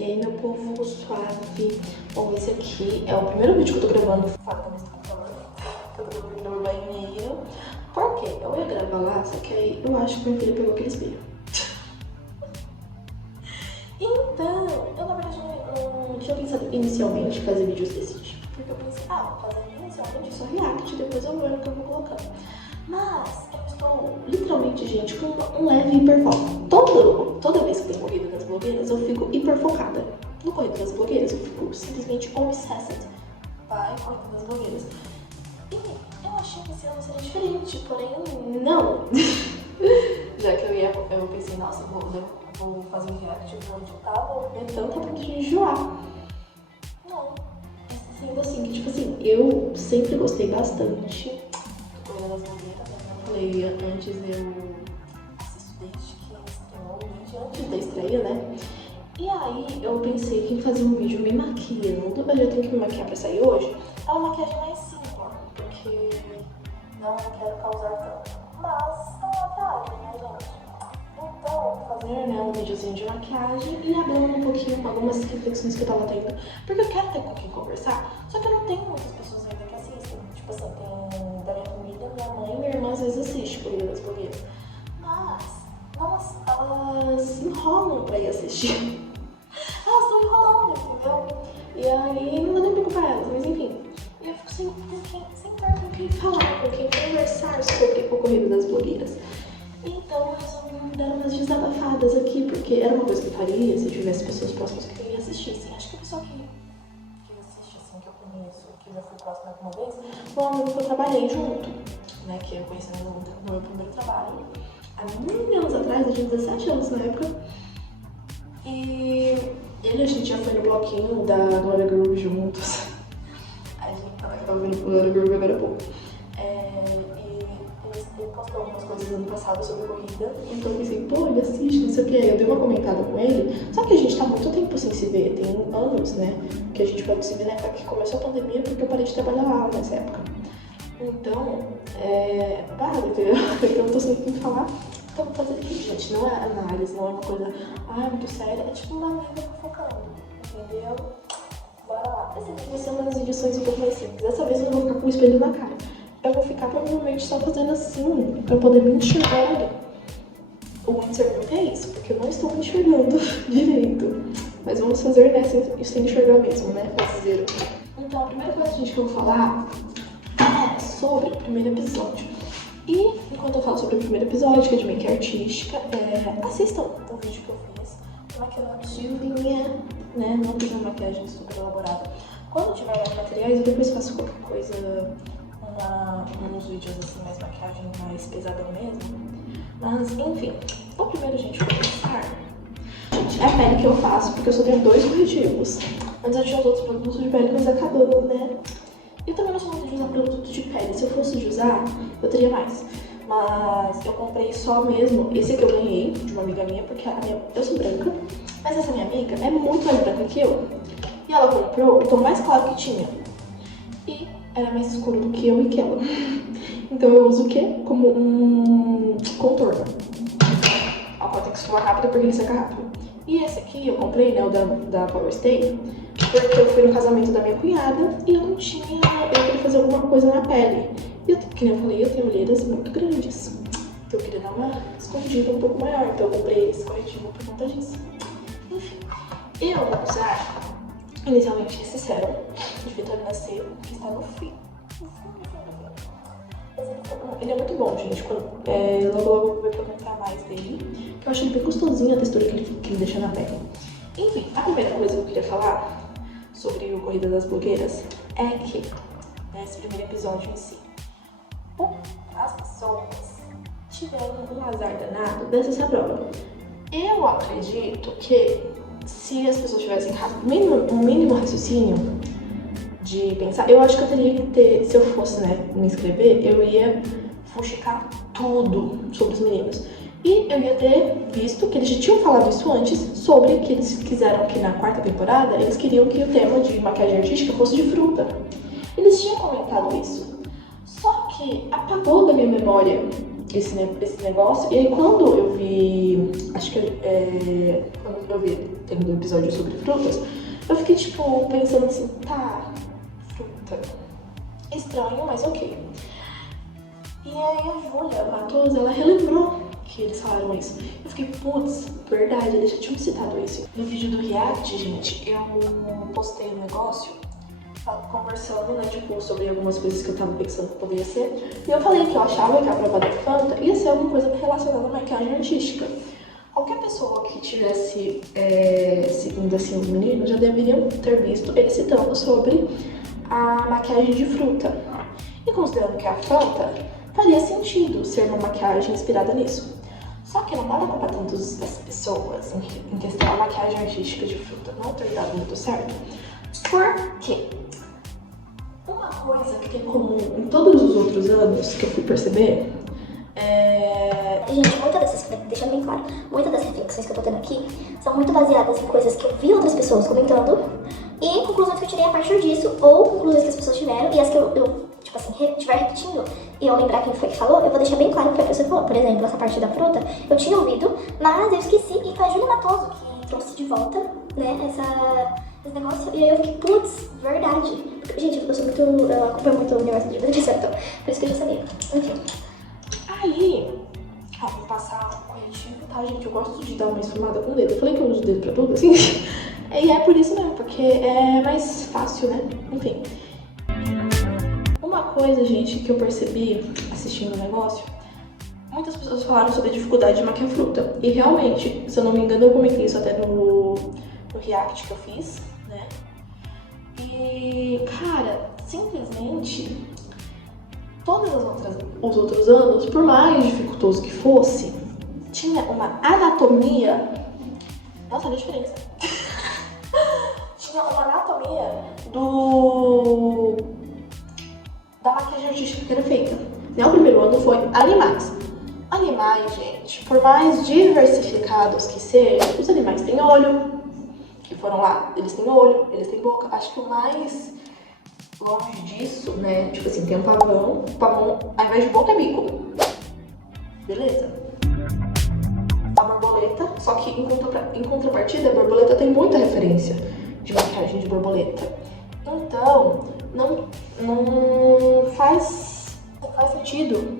E aí, meu povo suave, bom, esse aqui é o primeiro vídeo que eu tô gravando fora da minha falando, que eu tô gravando no meu banheiro. Por quê? Eu ia gravar lá, só que aí eu acho que minha filha pegou aquele espelho. Então, eu na verdade não tinha pensado inicialmente fazer vídeos desse tipo, porque eu pensei, vou fazer inicialmente só react, depois eu vejo o que eu vou colocando. Mas eu estou literalmente, gente, com um leve hiperfoco. Toda vez que tem corrida das blogueiras, eu fico hiperfocada. No corrida das blogueiras, eu fico simplesmente obsessed by corrida das blogueiras. E eu achei que esse ano seria diferente, porém não. Já que eu pensei, nossa, vou fazer um react, vou editar, vou ver tanto a ponto de enjoar. Não. Sendo assim, que tipo assim, eu sempre gostei bastante do Corrida das Blogueiras, né? Como eu falei antes, eu assisto desde que estreou, antes da estreia, né? E aí eu pensei que fazer um vídeo me maquiando, eu já tenho que me maquiar pra sair hoje, é uma maquiagem mais simples, porque não quero causar tanto. Mas é uma maquiagem, né, gente? Então, fazer um videozinho de maquiagem e abrindo um pouquinho algumas reflexões que eu tava tendo. Porque eu quero ter com quem conversar, só que eu não tenho muitas pessoas ainda que assistem. Tipo assim, tem da minha família, minha mãe e minha irmã às vezes assiste Corrida das Blogueiras. Mas, nossa, elas enrolam pra ir assistir. Elas estão enrolando, entendeu? E aí não dá nem pra culpar elas, mas enfim. E eu fico sem ter com quem falar, com quem conversar sobre o Corrida das Blogueiras. Então eu resolvi dar umas desabafadas aqui, porque era uma coisa que eu faria se eu tivesse pessoas próximas que me assistissem. Acho que a pessoa que assiste, assim, que eu conheço, que já fui próxima alguma vez, foi um amigo que eu trabalhei junto, né, que eu conheci no meu primeiro trabalho. Há muitos anos atrás, eu tinha 17 anos na época. E a gente já foi no bloquinho da Glória Groove juntos. A gente tava vendo Glória Groove agora há pouco. Ele postou algumas coisas no ano passado sobre corrida, então eu pensei, pô, ele assiste, não sei o que. Eu dei uma comentada com ele, só que a gente tá muito tempo sem se ver, tem anos, né, que a gente pode se ver na época que começou a pandemia, porque eu parei de trabalhar lá nessa época. Então, entendeu? Então eu tô sem o que falar. Então vou fazer aqui, gente, não é análise, não é uma coisa, muito séria, é tipo uma amiga fofocando, entendeu? Bora lá. Esse aqui vai ser umas edições um pouco mais simples, dessa vez eu não vou ficar com o espelho na cara. Eu vou ficar provavelmente só fazendo assim, pra poder me enxergar ali. O insert é isso, porque eu não estou me enxergando direito. Mas vamos fazer, né, sem enxergar mesmo, né, fazer. Então, a primeira coisa, gente, que eu vou falar é sobre o primeiro episódio. E, enquanto eu falo sobre o primeiro episódio, que é de make artística, assistam o vídeo que eu fiz. Maquiagem, né, não fiz uma maquiagem super elaborada. Quando tiver mais materiais, eu depois faço qualquer coisa, uns vídeos assim, mais maquiagem mais pesadão mesmo. Mas, enfim, o primeiro, gente, vou começar. Gente, é a pele que eu faço, porque eu só tenho 2 corretivos. Antes eu tinha os outros produtos de pele, mas acabou, né? Eu também não sou muito de usar produto de pele. Se eu fosse de usar, eu teria mais. Mas eu comprei só mesmo. Esse aqui eu ganhei de uma amiga minha, porque eu sou branca. Mas essa minha amiga é muito mais branca que eu. E ela comprou o tom mais claro que tinha. E era mais escuro do que eu e que ela. Então eu uso o quê? Como um contorno. Ó, tem que escovar rápido porque ele seca rápido. E esse aqui eu comprei, né, o da Power Stay, porque eu fui no casamento da minha cunhada e eu queria fazer alguma coisa na pele. E que nem eu falei, eu tenho olheiras muito grandes. Então eu queria dar uma escondida um pouco maior, então eu comprei esse corretivo por conta disso. Enfim, eu vou usar inicialmente esse sérum de vitamina C, que está no fim. Ele é muito bom, gente. Logo eu vou comentar mais dele. Eu achei bem gostosinho a textura que ele deixa na pele. Enfim, a primeira coisa que eu queria falar sobre o Corrida das Blogueiras é que, nesse primeiro episódio em si, as pessoas tiveram um azar danado dessa prova. Eu acredito que se as pessoas tivessem um mínimo raciocínio de pensar, eu acho que eu teria que ter, se eu fosse, né, me inscrever, eu ia fuxicar tudo sobre os meninos. E eu ia ter visto que eles já tinham falado isso antes, sobre que eles quiseram que na 4ª temporada, eles queriam que o tema de maquiagem artística fosse de fruta. Eles tinham comentado isso. Só que apagou da minha memória esse negócio. E aí quando eu vi, acho que quando eu vi tendo um episódio sobre frutas, eu fiquei tipo pensando assim, tá, fruta, estranho, mas ok. E aí a Júlia Matoso, ela relembrou que eles falaram isso. Eu fiquei, putz, verdade, eles já tinham citado isso. No vídeo do React, gente, eu postei um negócio conversando, né, tipo, sobre algumas coisas que eu tava pensando que poderia ser. E eu falei que eu achava que a prova da Fanta ia ser alguma coisa relacionada à maquiagem artística. Qualquer pessoa que tivesse seguindo assim os meninos já deveriam ter visto ele citando sobre a maquiagem de fruta. E considerando que a Fanta faria sentido ser uma maquiagem inspirada nisso. Só que não dá pra culpar tanto das pessoas em questão da maquiagem artística de fruta não ter dado muito certo. Por quê? Uma coisa que tem em comum em todos os outros anos que eu fui perceber Gente, deixando bem claro, muitas das reflexões que eu tô tendo aqui são muito baseadas em coisas que eu vi outras pessoas comentando e conclusões que eu tirei a partir disso, ou conclusões que as pessoas tiveram, e as que eu tipo assim, estiver repetindo e eu lembrar quem foi que falou, eu vou deixar bem claro o que a pessoa falou. Por exemplo, essa parte da fruta, eu tinha ouvido, mas eu esqueci, e foi a Júlia Matoso que trouxe de volta, né, esse negócio, e aí eu fiquei, putz, verdade. Gente, eu sou muito, eu acompanho muito o universo de nutrição, então, por isso que eu já sabia. Enfim. Aí, vou passar o corretivo, tá, gente? Eu gosto de dar uma esfumada com o dedo. Eu falei que eu uso o dedo pra tudo, assim. E é por isso mesmo, porque é mais fácil, né? Enfim. Uma coisa, gente, que eu percebi assistindo o negócio, muitas pessoas falaram sobre a dificuldade de maquiar fruta. E realmente, se eu não me engano, eu comentei isso até no react que eu fiz, né? E, cara, simplesmente todos os outros anos, por mais dificultoso que fosse, tinha uma anatomia. Nossa, olha a diferença. Tinha uma anatomia da maquiagem artística que era feita. Né? O primeiro ano foi animais. Animais, gente, por mais diversificados que sejam, os animais têm olho, que foram lá, eles têm olho, eles têm boca. Acho que o mais longe disso, né, tipo assim, tem um pavão, o pavão, ao invés de boca é bico. Beleza. A borboleta, só que em contrapartida, a borboleta tem muita referência de maquiagem de borboleta. Então, não faz sentido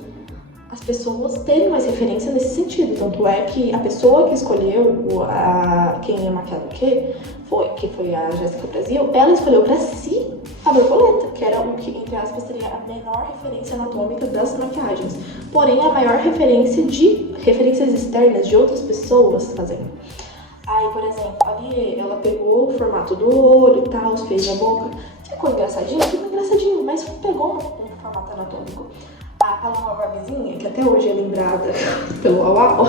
as pessoas terem mais referência nesse sentido. Tanto é que a pessoa que escolheu quem ia maquiar o quê, que foi a Jéssica Brasil, ela escolheu pra si a borboleta, que era o que, entre aspas, seria a menor referência anatômica das maquiagens. Porém, a maior referência de referências externas de outras pessoas fazendo. Aí, por exemplo, ali ela pegou o formato do olho e tal, fez a boca. Ficou engraçadinho, mas pegou um formato anatômico. A Paloma Barbizinha, que até hoje é lembrada pelo Uau,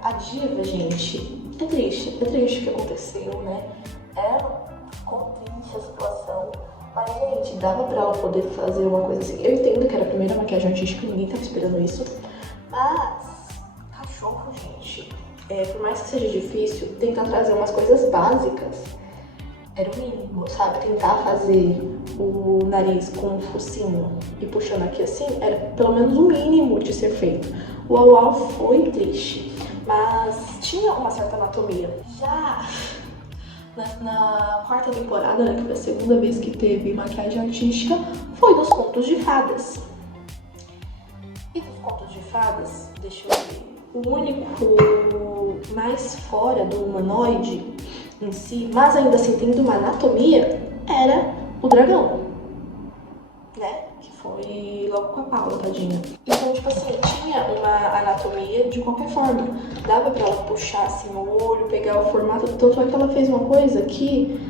a diva, gente, é triste o que aconteceu, né? Ela ficou triste a situação, mas, gente, dava pra ela poder fazer uma coisa assim. Eu entendo que era a primeira maquiagem artística, ninguém tava esperando isso, mas, cachorro, gente, por mais que seja difícil, tentar trazer umas coisas básicas era o mínimo, sabe? Tentar fazer o nariz com um focinho e puxando aqui assim, era pelo menos o mínimo de ser feito. O Uau foi triste, mas tinha uma certa anatomia. Já na quarta temporada, né, que foi a segunda vez que teve maquiagem artística, foi dos contos de fadas. E dos contos de fadas, deixa eu ver, o único mais fora do humanoide em si, mas ainda assim tendo uma anatomia, era o dragão, né? Que foi logo com a Paula, tadinha. Então, tipo assim, tinha uma anatomia de qualquer forma. Dava pra ela puxar assim o olho, pegar o formato. Tanto é que ela fez uma coisa que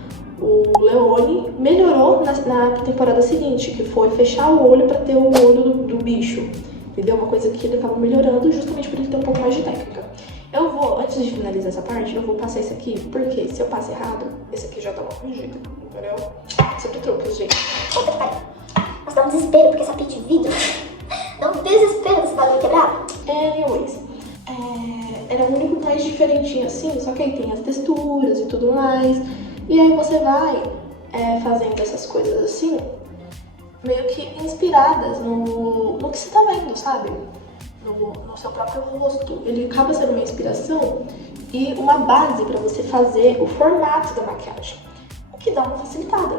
o Leone melhorou na temporada seguinte, que foi fechar o olho pra ter o olho do bicho. Entendeu? Uma coisa que ele acabou melhorando justamente por ele ter um pouco mais de técnica. Eu vou, antes de finalizar essa parte, eu vou passar esse aqui, porque se eu passo errado, esse aqui já dá uma corrigida, entendeu? Sempre truques, gente. Puta que pariu. Nossa, dá um desespero, porque essa pia de vidro dá um desespero desse bagulho quebrar. Anyways, era o único mais diferentinho assim, só que aí tem as texturas e tudo mais. E aí você vai fazendo essas coisas assim, meio que inspiradas no que você tá vendo, sabe? No seu próprio rosto. Ele acaba sendo uma inspiração e uma base pra você fazer o formato da maquiagem. O que dá uma facilitada,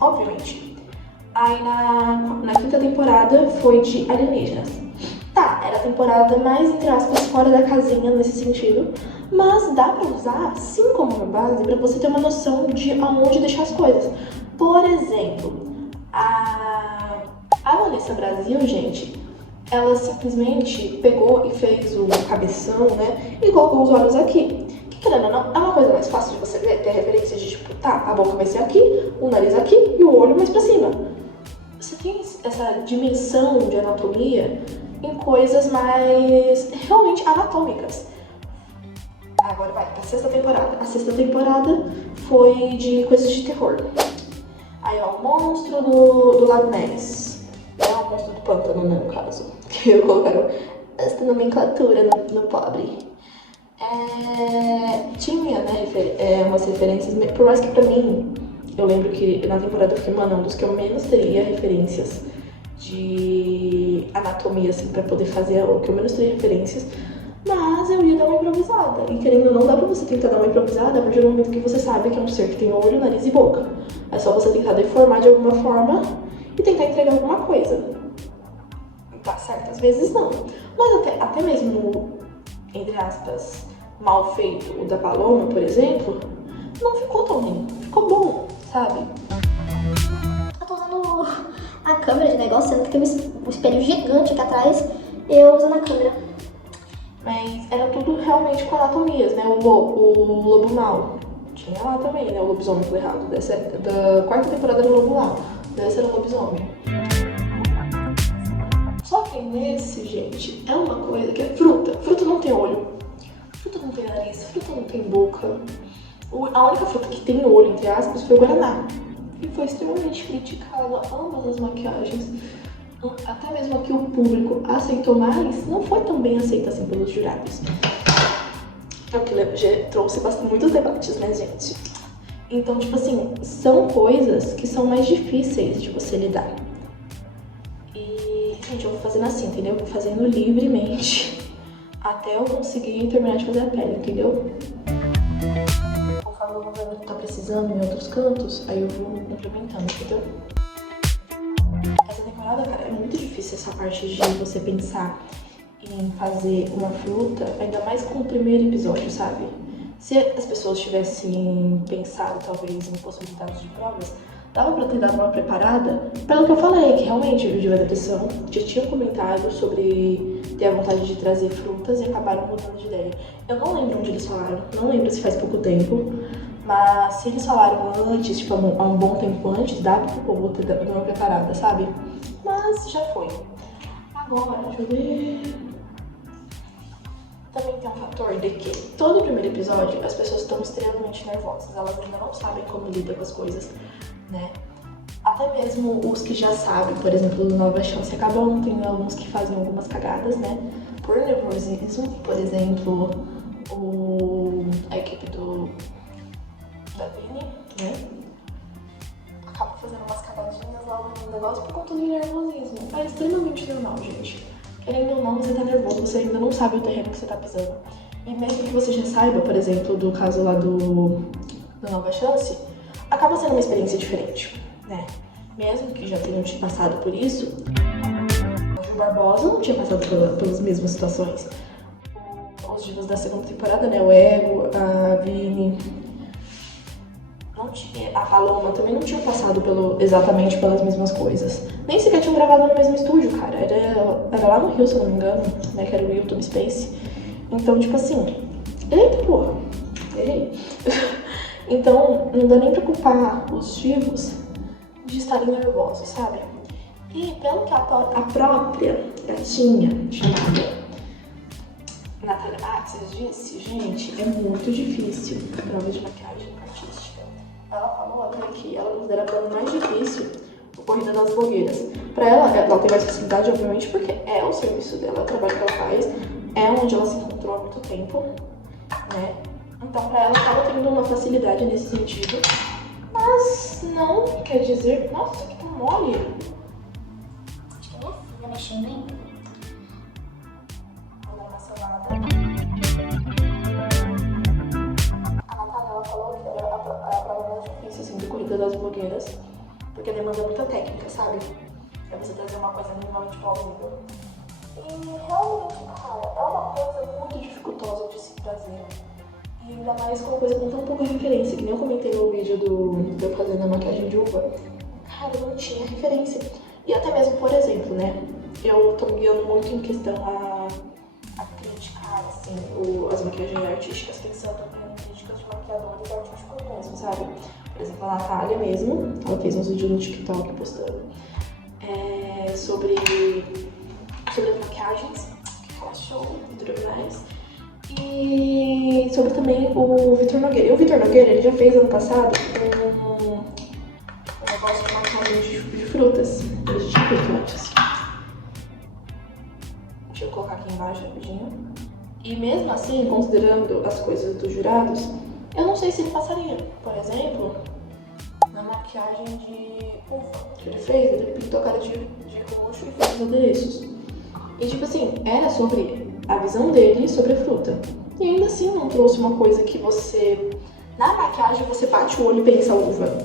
obviamente. Aí na quinta temporada foi de alienígenas. Tá, era a temporada mais, entre aspas, fora da casinha nesse sentido, mas dá pra usar sim como uma base pra você ter uma noção de aonde deixar as coisas. Por exemplo, a Vanessa Brasil, gente, ela simplesmente pegou e fez o cabeção, né, e colocou os olhos aqui. Que, querendo ou não, é uma coisa mais fácil de você ver, ter referência de tipo, tá, a boca vai ser aqui, o nariz aqui e o olho mais pra cima. Você tem essa dimensão de anatomia em coisas mais realmente anatômicas. Agora vai pra sexta temporada. A sexta temporada foi de coisas de terror. Aí, ó, o monstro do Lago Ness. É o monstro do pântano, né, no caso. Que eu colocaram essa nomenclatura no pobre. Tinha, né, umas referências, por mais que pra mim, eu lembro que na temporada eu fiquei, mano, um dos que eu menos teria referências de anatomia, assim, pra poder fazer o que eu menos teria referências, mas eu ia dar uma improvisada. E querendo ou não, dá pra você tentar dar uma improvisada a partir do momento que você sabe que é um ser que tem olho, nariz e boca. É só você tentar deformar de alguma forma e tentar entregar alguma coisa. Tá certo? Às vezes não. Mas até mesmo no, entre aspas, mal feito, o da Paloma, por exemplo, não ficou tão ruim. Ficou bom, sabe? Eu tô usando a câmera de negócio, sendo que tem um espelho gigante aqui atrás, eu usando a câmera. Mas era tudo realmente com anatomias, né? O lobo mau. Tinha lá também, né? O lobisomem, falei errado. Da quarta temporada do lobo mau. Dessa era o lobisomem. Só que nesse, gente, é uma coisa que é fruta. Fruta não tem olho. Fruta não tem nariz. Fruta não tem boca. A única fruta que tem olho, entre aspas, foi o guaraná. E foi extremamente criticada ambas as maquiagens. Até mesmo que o público aceitou mais, não foi tão bem aceita assim pelos jurados. O que já trouxe muitos debates, né, gente? Então, tipo assim, são coisas que são mais difíceis de você lidar. E, gente, eu vou fazendo assim, entendeu? Vou fazendo livremente até eu conseguir terminar de fazer a pele, entendeu? Conforme eu vou vendo o que tá precisando em outros cantos, aí eu vou complementando, entendeu? Essa temporada, cara, é muito difícil essa parte de você pensar em fazer uma fruta, ainda mais com o primeiro episódio, sabe? Se as pessoas tivessem pensado, talvez, em possibilidades de provas, dava pra ter dado uma preparada, pelo que eu falei, que realmente o vídeo de adaptação já tinha comentado sobre ter a vontade de trazer frutas e acabaram mudando de ideia. Eu não lembro onde eles falaram, não lembro se faz pouco tempo, mas se eles falaram antes, tipo, há um bom tempo antes, dá pro povo ter dado uma preparada, sabe? Mas já foi. Agora, deixa eu ver... Também tem um fator de que todo primeiro episódio as pessoas estão extremamente nervosas, elas ainda não sabem como lidar com as coisas, né? Até mesmo os que já sabem, por exemplo, do Nova Chance, acabam tendo alguns que fazem algumas cagadas, né? Por nervosismo, por exemplo, a equipe da Vini, né? Acaba fazendo umas cagadinhas logo no negócio por conta do nervosismo. É extremamente normal, gente. Querendo ou não, você tá nervoso, você ainda não sabe o terreno que você tá pisando. E mesmo que você já saiba, por exemplo, do caso lá do Nova Chance, acaba sendo uma experiência diferente, né? Mesmo que já tenham passado por isso, o Gil Barbosa não tinha passado pelas mesmas situações. Os divas da segunda temporada, né? O Ego, a Vini, a Paloma também não tinham passado exatamente pelas mesmas coisas. Nem sequer tinham gravado no mesmo estúdio, cara. Era lá no Rio, se eu não me engano, né? Que era o YouTube Space. Então, tipo assim... Eita, porra! Errei. Então, não dá nem pra culpar os divos de estarem nervosos, sabe? E pelo que a própria gatinha chamada Natália Axis disse, gente, é muito difícil a prova de maquiagem artística. Ela falou que ela considera a prova mais difícil a Corrida das Blogueiras. Pra ela tem mais facilidade, obviamente, porque é o serviço dela, é o trabalho que ela faz, é onde ela se encontrou há muito tempo, né? Então, pra ela, acaba tendo uma facilidade nesse sentido, mas não quer dizer... Nossa, que tá mole! Tá mexendo ainda? Vou dar uma salada. A Natália, ela falou que era a prova mais difícil, assim, de corrida das blogueiras, porque demanda muita técnica, sabe? É você trazer uma coisa minimamente plausível. E realmente, cara, é uma coisa muito dificultosa de se trazer. E ainda mais com uma coisa com tão pouca referência, que nem eu comentei no vídeo de eu fazendo a maquiagem de uva. Cara, eu não tinha referência. E até mesmo, por exemplo, né? Eu tô me guiando muito em questão a criticar, assim, as maquiagens artísticas, pensando em críticas de maquiadores artísticos mesmo, sabe? Por exemplo, a Natália mesmo, ela fez uns vídeos no TikTok postando sobre as maquiagens, o que ela achou e tudo mais. E sobre também o Vitor Nogueira. E o Vitor Nogueira, ele já fez ano passado um negócio de maquiagem de frutas. Ele já tinha feito antes. Deixa eu colocar aqui embaixo rapidinho. E mesmo assim, considerando as coisas dos jurados, eu não sei se ele passaria. Por exemplo, na maquiagem de uva que ele fez, ele pintou a cara de roxo e fez os adereços. E tipo assim, era sobre a visão dele sobre a fruta. E ainda assim não trouxe uma coisa que você... Na maquiagem você bate o olho e pensa uva.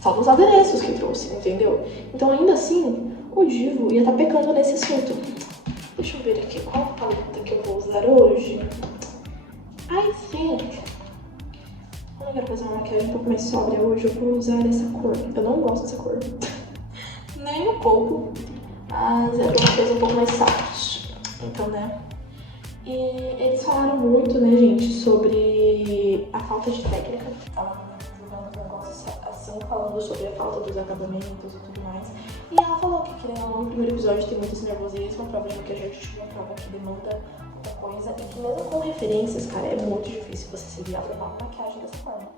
Só nos adereços que trouxe, entendeu? Então ainda assim, o Divo ia estar pecando nesse assunto. Deixa eu ver aqui qual paleta que eu vou usar hoje. I think... Como eu quero fazer uma maquiagem um pouco mais sóbria hoje, eu vou usar essa cor. Eu não gosto dessa cor. Nem um pouco. Mas é uma coisa um pouco mais soft. Então, né? E eles falaram muito, né, gente, sobre a falta de técnica. Ela jogando os negócios assim, falando sobre a falta dos acabamentos e tudo mais. E ela falou que, querendo ou não, no primeiro episódio tem muito esse nervosismo, a prova de maquiagem artística é uma prova que demanda muita coisa. E que mesmo com referências, cara, é muito difícil você se guiar pra uma maquiagem dessa forma.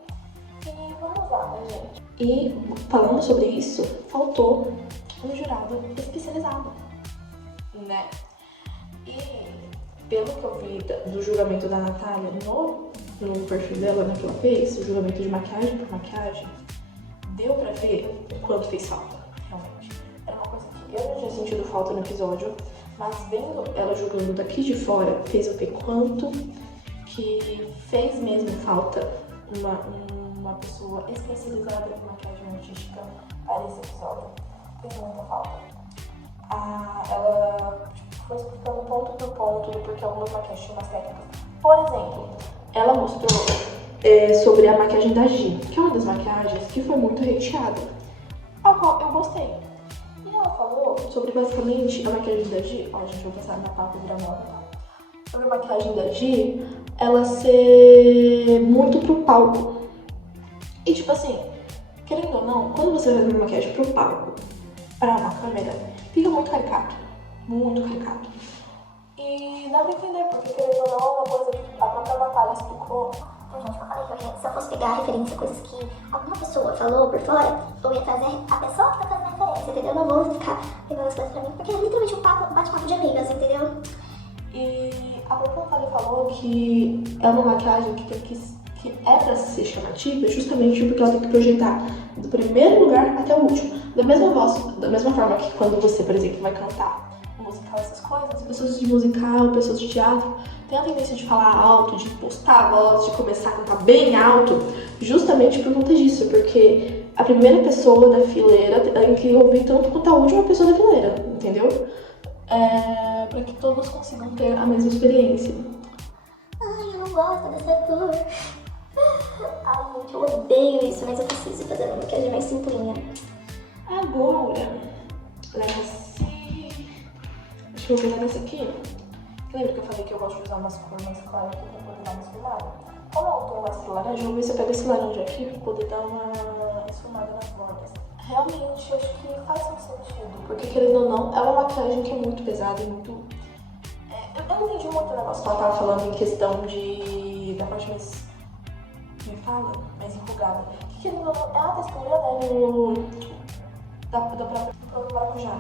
E vamos lá, né, gente? E falando sobre isso, faltou um jurado especializado, né? E pelo que eu vi do julgamento da Natália no perfil dela, né, que ela fez, o julgamento de maquiagem por maquiagem, deu pra ver o quanto fez falta, realmente. Era uma coisa que eu não tinha sentido falta no episódio, mas vendo ela julgando daqui de fora, fez eu ver quanto que fez mesmo falta uma pessoa especializada em maquiagem artística para esse episódio. Fez muita falta. Ela foi explicando ponto por ponto do porquê algumas maquiagens tinham umas técnicas. Por exemplo, ela mostrou sobre a maquiagem da Gi, que é uma das maquiagens que foi muito hateada, a qual eu gostei. E ela falou sobre basicamente a maquiagem da Gi, ó, gente, vou passar na palma virar moda, tá? Sobre a maquiagem da Gi, ela ser muito pro palco. E tipo assim, querendo ou não, quando você faz uma maquiagem pro palco, para uma câmera, fica muito caricato. Muito caricato. E dá pra entender, porque querendo ou não, é uma coisa que a própria Natália explicou. Então, gente, eu falei que se eu fosse pegar a referência, coisas que alguma pessoa falou por fora, eu ia trazer a pessoa que tá fazendo a referência, entendeu? Eu não vou ficar pegando as coisas pra mim, porque é literalmente um bate-papo de amigas, entendeu? E a própria Natália falou que é uma maquiagem que é pra ser chamativa, justamente porque ela tem que projetar do primeiro lugar até o último. Da mesma forma que quando você, por exemplo, vai cantar musical, essas coisas, pessoas de musical, pessoas de teatro, tem a tendência de falar alto, de impostar a voz, de começar a cantar bem alto, justamente por conta disso, porque a primeira pessoa da fileira tem que ouvir tanto quanto a última pessoa da fileira, entendeu? Pra que todos consigam ter a mesma experiência. Ai, eu não gosto dessa cor. Ai, gente, eu odeio isso, mas eu preciso fazer uma maquiagem mais simplinha. Agora, leva assim. Deixa eu pegar essa aqui. Lembra que eu falei que eu gosto de usar umas cores mais claras aqui pra poder dar uma esfumada? Como é um tom mais pro laranja, eu vou ver se eu pego esse laranja aqui pra poder dar uma esfumada nas bordas. Realmente, acho que faz um sentido, porque querendo ou não, é uma maquiagem que é muito pesada e muito... Eu não entendi muito o negócio que ela tava falando em questão da parte mais... me fala? Mais enrugada. Que querendo ou não, é a textura, né, da própria maracujá.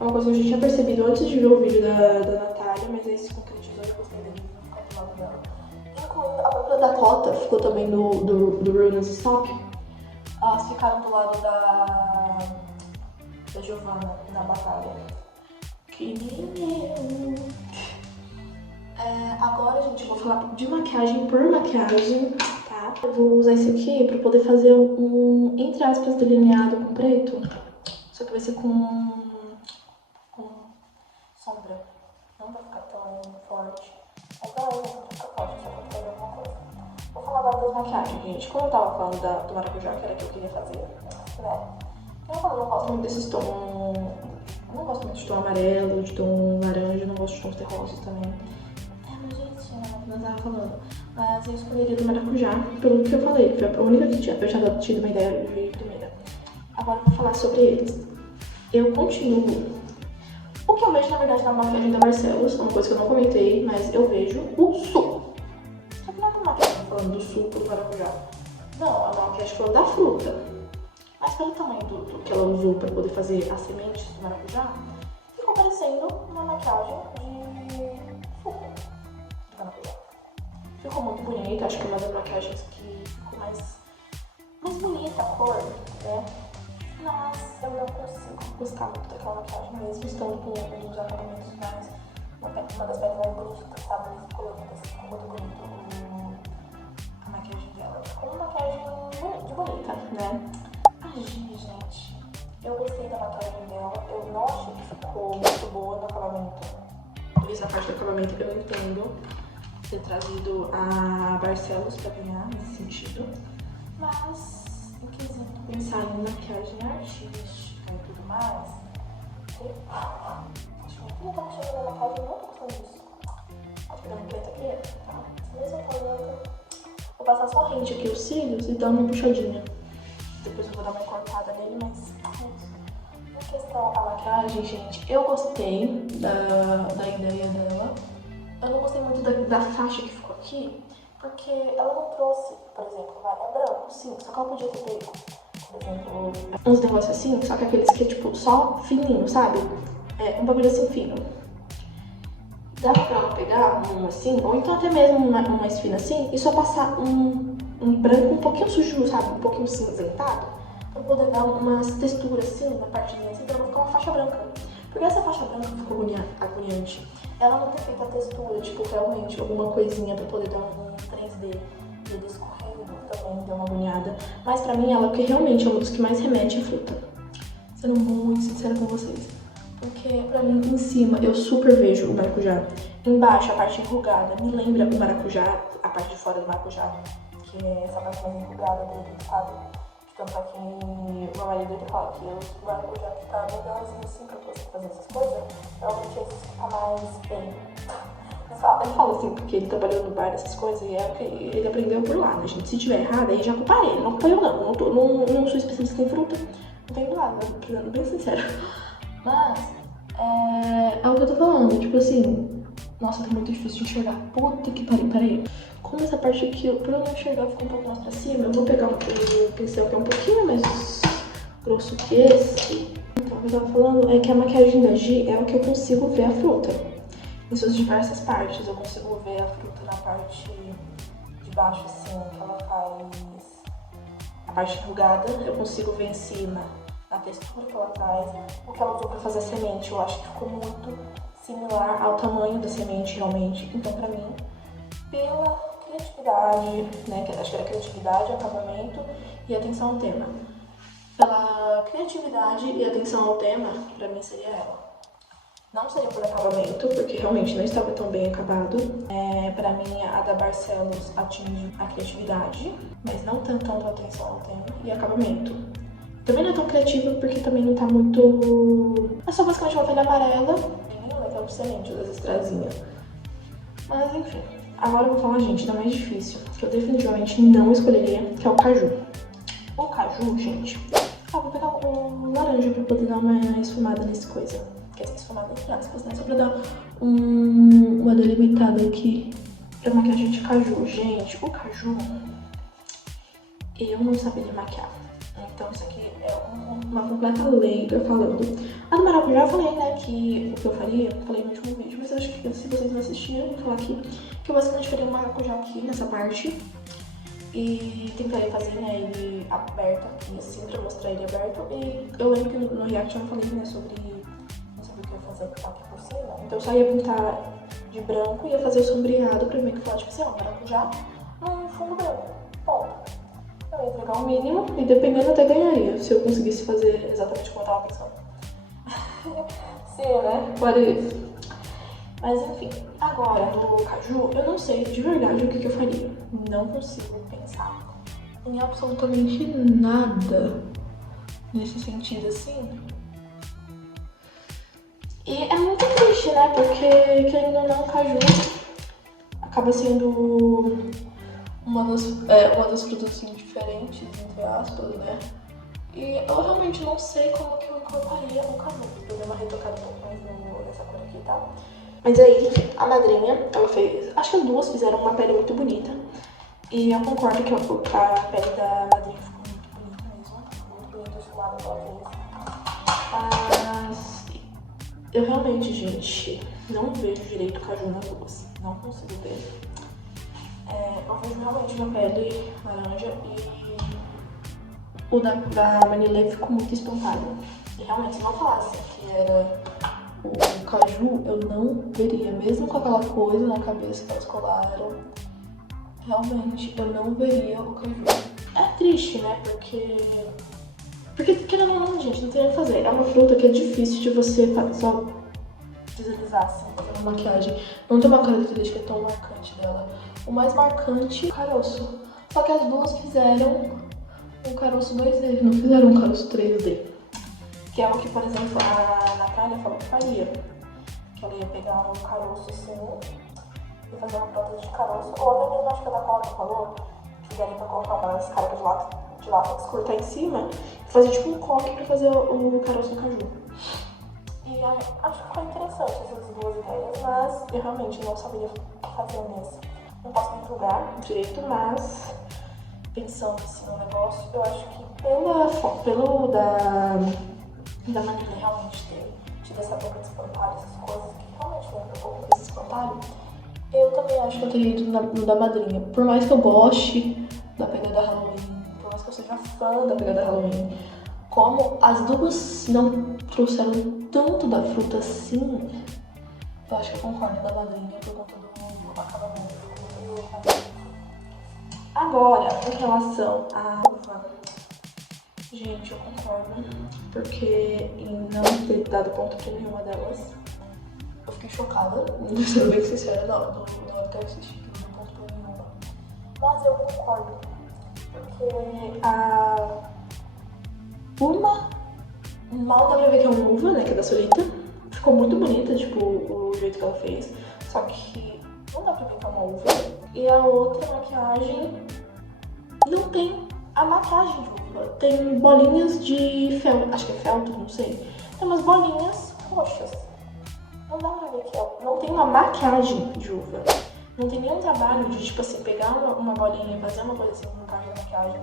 É uma coisa que eu já tinha percebido antes de ver o vídeo da Natália, mas aí se concretizou e eu gostei dele ficar do lado dela. Incluindo a própria Dakota, ficou também do Real News Stop. Elas ficaram do lado da Giovanna na batalha. Fininho. Agora, gente, eu vou falar de maquiagem por maquiagem, tá? Eu vou usar esse aqui pra poder fazer um, entre aspas, delineado com preto. Só que vai ser com sombra. Não vai ficar tão forte. Mas não vai ficar forte, só pra fazer alguma coisa. Vou falar agora das maquiagens, gente. Como eu tava falando do maracujá, que era que eu queria fazer, né? Eu não gosto muito desses tons. Eu não gosto muito de tom amarelo, de tom laranja, não gosto de tons terrosos também. Mas gente, não tava falando. Mas eu escolheria do maracujá, pelo que eu falei, que foi a única que tinha. Eu já tinha uma ideia de primeira. Agora eu vou falar sobre eles. Eu continuo. O que eu vejo, na verdade, na maquiagem da Barcelos, uma coisa que eu não comentei, mas eu vejo o suco. Só que não é uma maquiagem falando do suco do maracujá. Não, é uma maquiagem falando da fruta. Mas pelo tamanho do que ela usou para poder fazer as sementes do maracujá, ficou parecendo uma maquiagem de suco do maracujá. Ficou muito bonita, acho que é uma das maquiagens que ficou mais bonita a cor, né? Mas eu não consigo gostar muito daquela maquiagem mesmo, estando com um dos acabamentos mais, uma das peças mais bonitas, sabe? Coloridas, ficou muito bonito a maquiagem dela. Ficou uma maquiagem bonita, né? A Gi, gente, eu gostei da maquiagem dela, eu não achei que ficou muito boa no acabamento. Por isso, a parte do acabamento eu entendo ter trazido a Barcelos pra ganhar nesse sentido. Mas, em quesito pensar em maquiagem artística e tudo mais, acho que eu tô chegando na maquiagem e não tô gostando disso. Pode pegar uma preta aqui, tá? Mesmo falando, vou passar só rente aqui os cílios e dar uma puxadinha. Depois eu vou dar uma cortada nele, mas em questão a maquiagem, gente, eu gostei da ideia dela. Eu não gostei muito da faixa que ficou aqui, porque ela não trouxe, por exemplo, é branco, sim, só que ela podia ter pego, por exemplo, uns negócios assim, só que aqueles que é tipo só fininho, sabe? Um bagulho assim fino. Dá pra ela pegar um assim, ou então até mesmo uma mais fina assim, e só passar um branco um pouquinho sujo, sabe? Um pouquinho cinzentado, pra poder dar umas texturas assim, na partezinha assim, pra não ficar uma faixa branca. Porque essa faixa branca ficou agoniante. Ela não tem feito a textura, tipo, realmente alguma coisinha pra poder dar um 3D. E ele escorrendo também deu uma agoniada. Mas pra mim, ela que realmente é uma dos que mais remete à fruta. Sendo muito sincera com vocês. Porque pra mim, em cima, eu super vejo o maracujá. Embaixo, a parte enrugada, me lembra o maracujá, a parte de fora do maracujá. Que é essa parte mais enrugada dele, sabe? Tanto é que o meu marido ele fala que o maracujá que tá melhorzinho assim pra você fazer essas coisas, realmente esse fica mais bem. Ele fala assim, porque ele trabalhou no bar dessas coisas e é o que ele aprendeu por lá, né, gente? Se tiver errado, aí já culpa ele, não culpa eu não. Não sou especialista em fruta, não tenho nada, sendo bem sincero. Mas, é o que eu tô falando, tipo assim, nossa, tá muito difícil de enxergar. Puta que pariu, peraí. Como essa parte aqui, pra eu não enxergar, ficou um pouco mais pra cima, eu vou pegar um pincel que é um pouquinho mais grosso que esse. Então, o que eu tava falando é que a maquiagem da Gi é o que eu consigo ver a fruta. Em suas diversas partes, eu consigo ver a fruta na parte de baixo, assim, que ela faz a parte enrugada, eu consigo ver em cima a textura que ela traz, o que ela usou pra fazer a semente, eu acho que ficou muito similar ao tamanho da semente, realmente. Então, pra mim, pela criatividade, né, que acho que era criatividade, acabamento e atenção ao tema. Pela criatividade e atenção ao tema, pra mim seria ela. Não seria por acabamento, porque realmente não estava tão bem acabado. Pra mim, a da Barcelos atinge a criatividade, mas não tanto a atenção ao tema e acabamento. Também não é tão criativa, porque também não tá muito... É só basicamente uma folha amarela e aquela semente das extrazinhas. Mas enfim, agora eu vou falar, gente, da mais difícil, que eu definitivamente não escolheria, que é o caju. O caju, gente, vou pegar um laranja pra poder dar uma esfumada nesse coisa. Quer dizer, esfumada entre aspas, né? Só pra dar uma delimitada aqui pra maquiagem de caju. Gente, o caju, eu não saberia maquiar. Então isso aqui é uma completa leiga falando. A do maracujá eu falei, né, que o que eu faria, falei no último vídeo, mas eu acho que se vocês não assistiram, eu vou falar aqui, que eu basicamente faria um maracujá aqui nessa parte e tentaria fazer, né, ele aberto aqui, assim, pra mostrar ele aberto. E eu lembro que no reaction eu falei, né, sobre o que eu ia fazer aqui por cima. Então eu só ia pintar de branco e ia fazer o sombreado pra mim que falar, tipo assim, ó, maracujá num fundo branco. Ponto. Eu ia entregar o mínimo e dependendo até ganharia, se eu conseguisse fazer exatamente como eu tava pensando. Sim, né? Pode. Mas enfim, agora no caju, eu não sei de verdade o que eu faria. Não consigo pensar em absolutamente nada nesse sentido, assim. E é muito triste, né? Porque, querendo ou não, o caju acaba sendo uma das frutas assim, diferentes, entre aspas, né? E eu realmente não sei como que eu encorparia o caju. Eu dei uma retocada um pouco mais nessa cor aqui, tá? Mas aí, a madrinha, ela fez... Acho que as duas fizeram uma pele muito bonita. E eu concordo que a pele da madrinha ficou muito bonita mesmo. Muito bonito esse lado que ela fez. Mas... eu realmente, gente, não vejo direito o caju nas duas. Não consigo ver. Eu vejo realmente uma pele laranja e o da Manilê ficou muito espantado. E realmente, se não falasse que era o caju, eu não veria. Mesmo com aquela coisa na cabeça que elas colaram, realmente eu não veria o caju. É triste, né? Porque querendo ou não, gente, não tem o que fazer. É uma fruta que é difícil de você só visualizar, assim, fazendo maquiagem. Não tem uma característica tão marcante dela. O mais marcante é o caroço. Só que as duas fizeram um caroço 2D, não fizeram um caroço 3D. Que é o que, por exemplo, a Natália falou que faria. Que ela ia pegar um caroço assim e fazer uma prótese de caroço. Ou até mesmo, acho que a da Paula falou que daria pra colocar umas cargas de látex, cortar em cima e fazer tipo um coque pra fazer o caroço do caju. E aí, acho que foi interessante essas duas ideias, mas eu realmente não saberia fazer nesse. Não posso me julgar direito, mas pensando assim no negócio, eu acho que pelo da Manilha realmente ter tido essa boca de espantalho, essas coisas que realmente lembra um pouco desse espantalho, eu também acho que eu teria ido no da madrinha. Por mais que eu goste da pegada Halloween, por mais que eu seja fã da pegada Halloween, como as duas não trouxeram tanto da fruta assim, eu acho que eu concordo da madrinha por conta do acabamento. Agora, em relação à uva, gente, eu concordo, porque em não ter dado ponto pra nenhuma delas, eu fiquei chocada, sendo bem sincera, na hora que eu assisti, que não deu ponto pra nenhuma. Mas eu concordo, porque uma mal dá pra ver que é uma uva, né, que é da Solita. Ficou muito bonita, tipo, o jeito que ela fez, só que não dá pra ver que é uma uva. E a outra maquiagem não tem a maquiagem de uva. Tem bolinhas de feltro, acho que é feltro, não sei. Tem umas bolinhas roxas. Não dá pra ver que não tem uma maquiagem de uva. Não tem nenhum trabalho de, tipo assim, pegar uma bolinha e fazer uma coisa assim no caso da maquiagem.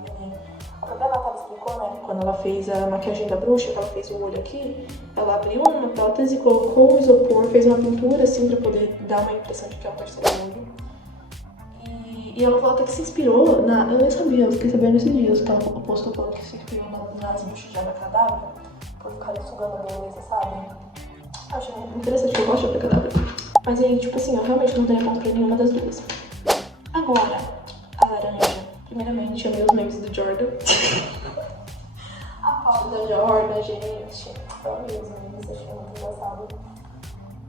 A própria Natália explicou, né, quando ela fez a maquiagem da bruxa, que ela fez o olho aqui, ela abriu uma prótese, colocou um isopor, fez uma pintura assim pra poder dar uma impressão de que é um terceiro olho. E ela falou até que se inspirou eu nem sabia, eu fiquei sabendo nesses dias que ela postou falando que se inspirou nas bruxas de Abracadabra, por ficarem sugando a beleza, sabe? Achei muito interessante, eu gosto de Abracadabra. Mas aí, tipo assim, eu realmente não teria ponto pra nenhuma das duas. Agora, a laranja. Primeiramente, amei os memes do Jordan. A pauta da Jordan, gente. Eu amei os memes, achei muito engraçado.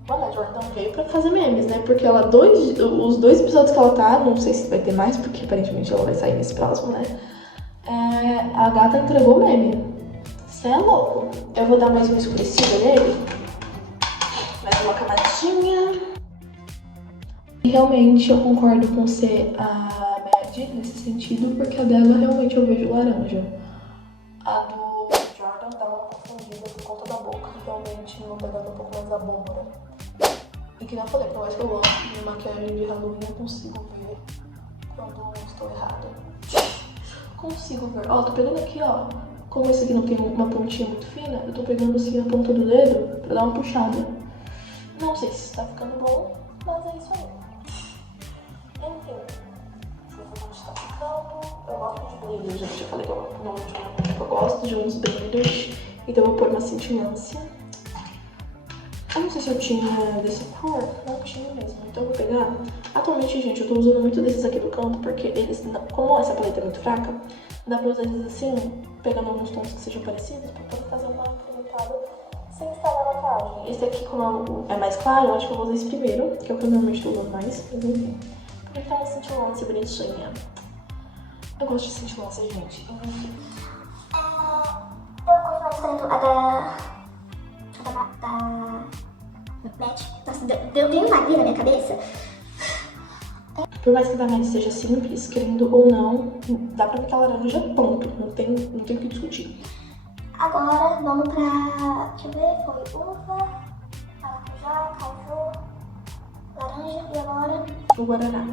Mano, a Jordan veio pra fazer memes, né? Porque ela, os dois episódios que ela tá, não sei se vai ter mais, porque aparentemente ela vai sair nesse próximo, né? A gata entregou meme. Cê é louco. Eu vou dar mais uma escurecida nele. Mais uma camadinha. E realmente eu concordo com ser a Mad nesse sentido, porque a dela realmente eu vejo laranja. A do Jordan dá uma confundida por conta da boca, realmente não tá dando um pouco mais abóbora. E que nem eu falei, por mais que eu goste de maquiagem de Halloween, eu consigo ver quando estou errada. Consigo ver. Ó, tô pegando aqui, ó. Como esse aqui não tem uma pontinha muito fina, eu tô pegando assim a ponta do dedo pra dar uma puxada. Não sei se está ficando bom, mas é isso aí. Enfim, deixa eu ver como está ficando. Eu gosto de brilhos, já falei no último. Eu gosto de uns brilhos, então eu vou pôr uma cintilância. Eu não sei se eu tinha dessa cor, não tinha mesmo, então eu vou pegar. Atualmente, gente, eu tô usando muito desses aqui do canto, porque eles, como essa paleta é muito fraca, dá pra usar eles assim, pegando alguns tons que sejam parecidos, pra poder fazer uma incrementada sem estragar a maquiagem. Esse aqui, como é mais claro, eu acho que eu vou usar esse primeiro, que é o que eu normalmente tô usando mais, mas enfim. Porque ele tá uma cintilância bonitinha. Eu gosto de cintilância, gente. Enfim. Eu continuo escolhendo a da Match. Nossa, deu uma agulha na minha cabeça. Por mais que a da Match seja simples, querendo ou não, dá pra ver que a laranja é ponto. Não tem o que discutir. Agora vamos pra... deixa eu ver, foi uva, maracujá, caju, laranja e agora... O guaraná.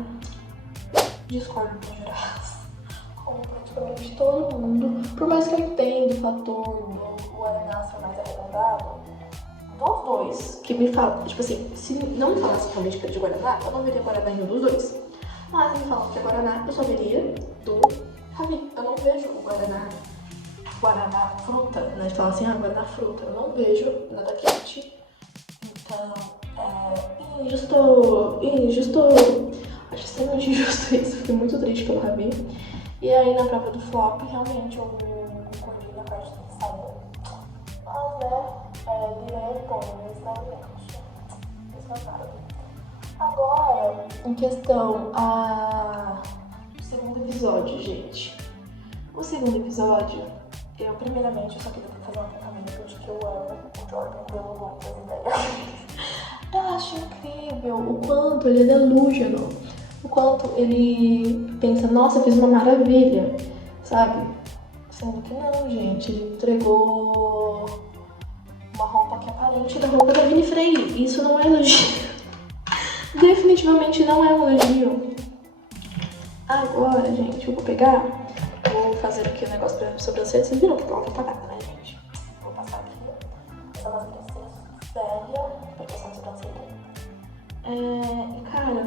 Discordo no geral. Como praticamente todo mundo. Por mais que eu entenda o fator do guaraná ser mais arredondado, dos dois, que me falam, tipo assim, se não me falasse realmente que era de guaraná, eu não veria guaraná em um dos dois. Mas me falam que é guaraná, eu só veria do Ravi. Eu não vejo o guaraná fruta, né? Fala assim, guaraná fruta. Eu não vejo nada quente. Então, injusto. Acho extremamente injusto isso. Fiquei muito triste pelo Ravi. E aí, na prova do flop, realmente eu concordei na parte do sabor. Mas, né, direi, pô, exatamente. Agora, em questão o segundo episódio, gente. O segundo episódio, primeiramente, eu só queria fazer um apontamento de que eu amo o Jordan pelo muitas ideias. Eu acho incrível o quanto ele é delusional. O quanto ele pensa, nossa, eu fiz uma maravilha, sabe? Sendo que não, gente. Ele entregou uma roupa que é aparente da roupa da Vini Freire. Isso não é elogio. Definitivamente não é um elogio. Agora, gente, eu vou pegar, vou fazer aqui o negócio pra sobrancelha. Vocês viram que ela tá apagada, né, gente? Vou passar aqui essa sobrancelha velha pra passar na sobrancelha. Cara,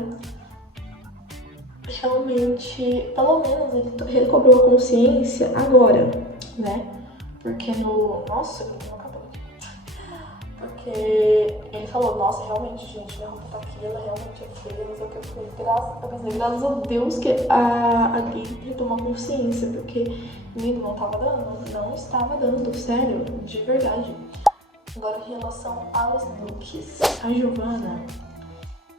realmente, pelo menos ele recobrou a consciência agora, né? Porque nossa, eu não acabou aqui. Porque ele falou, nossa, realmente, gente, minha roupa tá aqui, ela realmente é feia, não sei o que. Eu falei, graças a Deus que a Gui retomou consciência, porque menino não tava dando, não estava dando, sério, de verdade. Agora, em relação aos looks, a Giovanna,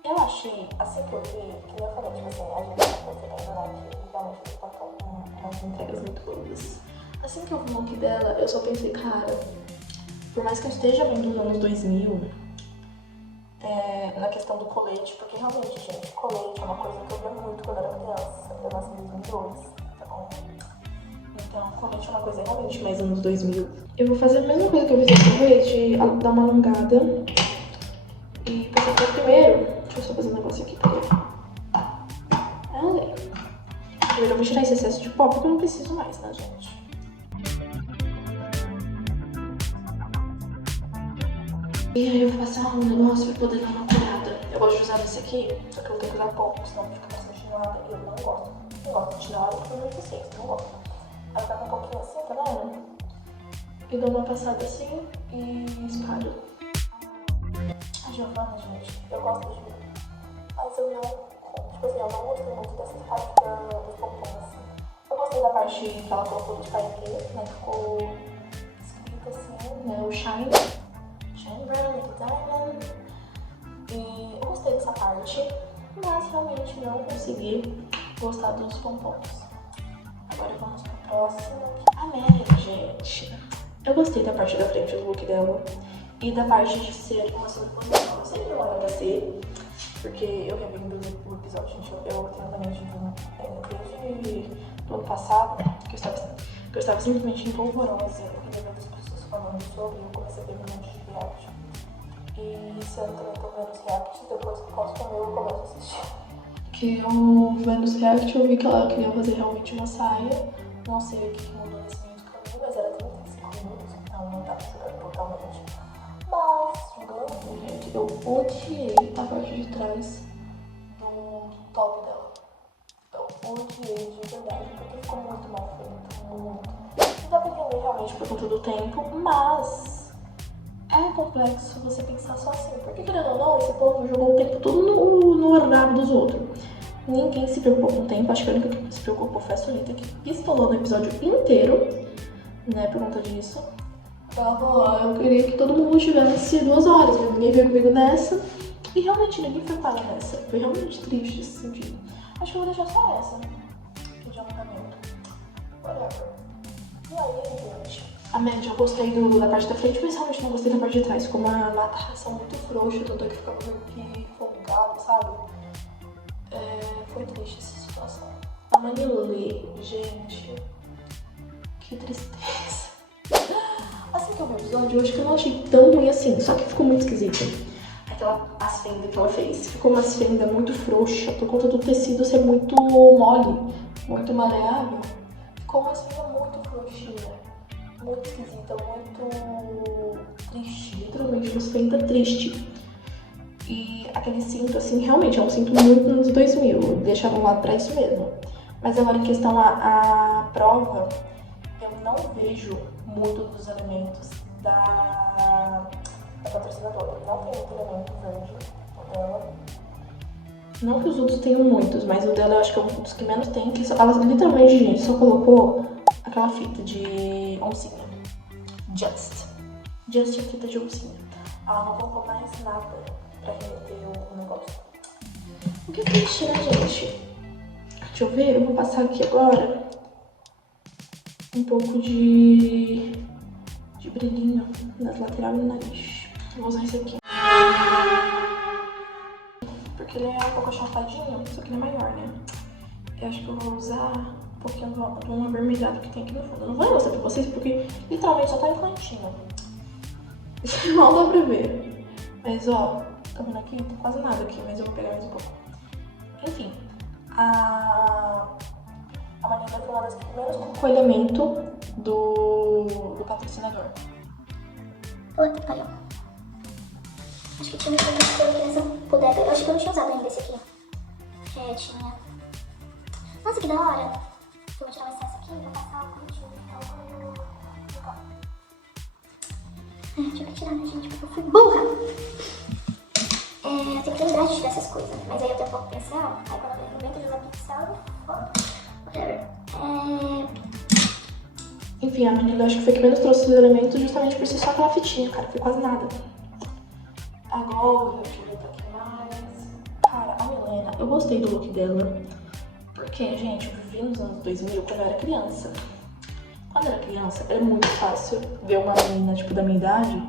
eu achei, assim que eu vi, que eu falei, tipo assim, a gente tá percebendo, né, que realmente eles estão com umas entregas muito boas. Assim que eu vi o look dela, eu só pensei, cara, por mais que eu esteja vendo nos anos 2000, na questão do colete, porque realmente, gente, colete é uma coisa que eu via muito quando eu era criança. Eu nasci em 2002, tá bom? Então, colete é uma coisa realmente mais anos 2000. Eu vou fazer a mesma coisa que eu fiz essa vez, de dar uma alongada. E passar pro primeiro, deixa eu só fazer um negócio aqui, peraí. Primeiro eu vou tirar esse excesso de pó, porque eu não preciso mais, né, gente? E aí eu vou passar um negócio pra poder dar uma curada. Eu gosto de usar esse aqui, só que eu vou ter que usar pouco, senão fica bastante chinelada e eu não gosto. Não gosto de chinelada porque eu não sei, não gosto. Aí eu pego um pouquinho assim, tá vendo? E dou uma passada assim e espalho. A Giovanna, gente, eu gosto de ver, mas eu não, tipo assim, eu não gostei muito dessas partes dos pompons. Eu gostei da parte que ela colocou de paetê, né, ficou escrito assim, né, o Shine Brown, Little Diamond. E eu gostei dessa parte, mas realmente não consegui gostar dos pompons. Agora vamos pra próxima. A Mary, gente, eu gostei da parte da frente do look dela. E da parte de ser uma sobreposição. Eu sempre não era ser, porque eu revendo o episódio, gente. Eu tenho também desde o ano passado, que eu estava simplesmente empolvorosa. Eu queria ver as pessoas falando sobre, eu comecei a ver um monte de react. E esse ano também tô vendo os reacts, depois que eu posso comer, eu começo a assistir. Que eu vendo os reacts, eu vi que ela queria fazer realmente uma saia. Não sei o que mudou nesse meio do caminho, mas era 35 minutos, então não tá jogando totalmente. Mas, jogando, gente, eu odiei a parte de trás do top dela. Eu odiei de verdade, porque ficou muito mal feito, muito. Não dá pra entender realmente por conta do tempo, mas é complexo você pensar só assim, porque querendo ou não, esse povo jogou o tempo todo no horário dos outros. Ninguém se preocupou com o tempo, acho que a única que se preocupou foi a Solita, que pistolou no episódio inteiro, né, por conta disso. Ela falou, eu queria que todo mundo tivesse 2 horas, mas ninguém veio comigo nessa. E realmente ninguém foi parar nessa. Foi realmente triste esse sentido. Acho que eu vou deixar só essa. Que de alongamento. Whatever. E aí, gente? A média eu gostei da parte da frente, mas realmente não gostei da parte de trás. Ficou uma narração muito frouxa, tanto é que ficava meio que folgado, sabe? Foi triste essa situação. A Manilê, gente. Que tristeza. Assim que eu vi o episódio, eu acho que eu não achei tão ruim assim, só que ficou muito esquisito. As fendas que ela fez. Ficou uma fenda muito frouxa, por conta do tecido ser muito mole, muito maleável. Ficou uma fenda muito frouxinha, muito esquisita, muito triste, literalmente uma fenda triste. E aquele cinto, assim, realmente é um cinto muito nos 2000, deixaram lá pra isso mesmo. Mas agora em questão a prova, eu não vejo muito dos elementos da patrocinadora. Não tem muito elemento verde o dela. Não que os outros tenham muitos, mas o dela eu acho que é um dos que menos tem. Que ela literalmente, gente, só colocou aquela fita de oncinha. Just a fita de oncinha. Ela não colocou mais nada pra remeter o negócio. O que é triste, né, gente? Deixa eu ver, eu vou passar aqui agora um pouco de brilhinho nas laterais e no nariz. Eu vou usar esse aqui. Porque ele é um pouco achatadinho, só que ele é maior, né? Eu acho que eu vou usar um pouquinho do um avermelhado que tem aqui no fundo. Eu não vou mostrar pra vocês porque literalmente só tá em cantinho. Isso mal dá pra ver. Mas ó, tá vendo aqui? Tem quase nada aqui, mas eu vou pegar mais um pouco. Enfim, a Manilha foi uma das que menos colocou elemento do patrocinador. Puta, pariu. Acho que tinha me feito essa bodega. Eu acho que eu não tinha usado ainda esse aqui. Tinha. Nossa, que da hora. Eu vou tirar o excesso aqui e vou passar o cantinho no copo. Tive que tirar, né, gente? Porque eu fui burra. Eu tenho que lembrar de tirar essas coisas, né? Mas aí eu tenho pouco pincel. Aí quando eu invento de usar pincel, whatever. Enfim, a Manilha acho que foi que menos trouxe os elementos justamente por ser só aquela fitinha, cara. Foi quase nada. Agora, deixa eu ver um pouquinho mais. Cara, a Milena, eu gostei do look dela. Porque, gente, eu vivi nos anos 2000 quando eu era criança. Quando eu era criança, era muito fácil ver uma menina, tipo, da minha idade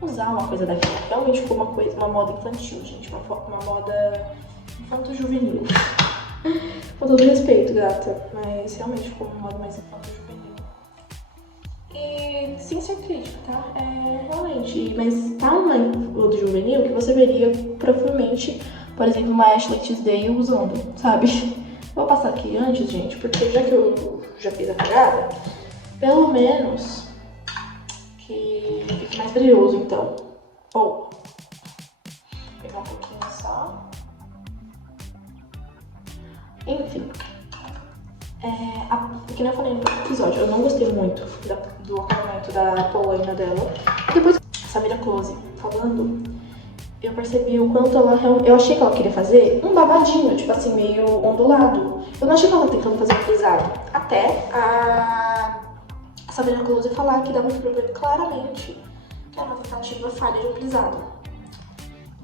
usar uma coisa daquela. Realmente ficou uma moda infantil, gente. Uma moda infanto-juvenil. Com todo respeito, gata. Mas realmente ficou uma moda mais infanto-juvenil. E sem ser crítica, tá? Realmente, mas tá uma moda juvenil que você veria provavelmente, por exemplo, uma Ashley Tisdale usando, sabe? Vou passar aqui antes, gente, porque já que eu já fiz a cagada, pelo menos que fique mais brilhoso, então. Vou pegar um pouquinho só. Enfim. Que nem eu falei no episódio, eu não gostei muito do acabamento da polaina dela. Depois, a Samira Close falando, eu percebi o quanto ela realmente... Eu achei que ela queria fazer um babadinho, tipo assim, meio ondulado. Eu não achei que ela tava tentando fazer um pisado. Até a Samira Close falar que dava pra ver claramente que era uma tentativa falha de um pisado.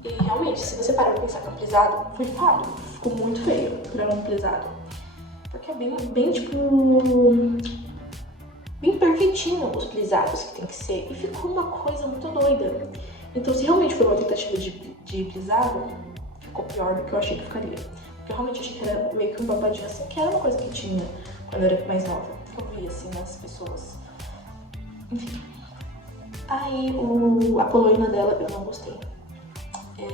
E realmente, se você parar pra pensar que é um pisado, foi falho. Ficou muito feio pra um pisado. Porque é bem tipo... bem perfeitinho os plisados que tem que ser. E ficou uma coisa muito doida. Então, se realmente foi uma tentativa de plisado, ficou pior do que eu achei que ficaria. Porque eu realmente achei que era meio que um babadinho assim, que era uma coisa que tinha quando eu era mais nova. Que eu via assim nas pessoas. Enfim. Aí, a polaina dela eu não gostei.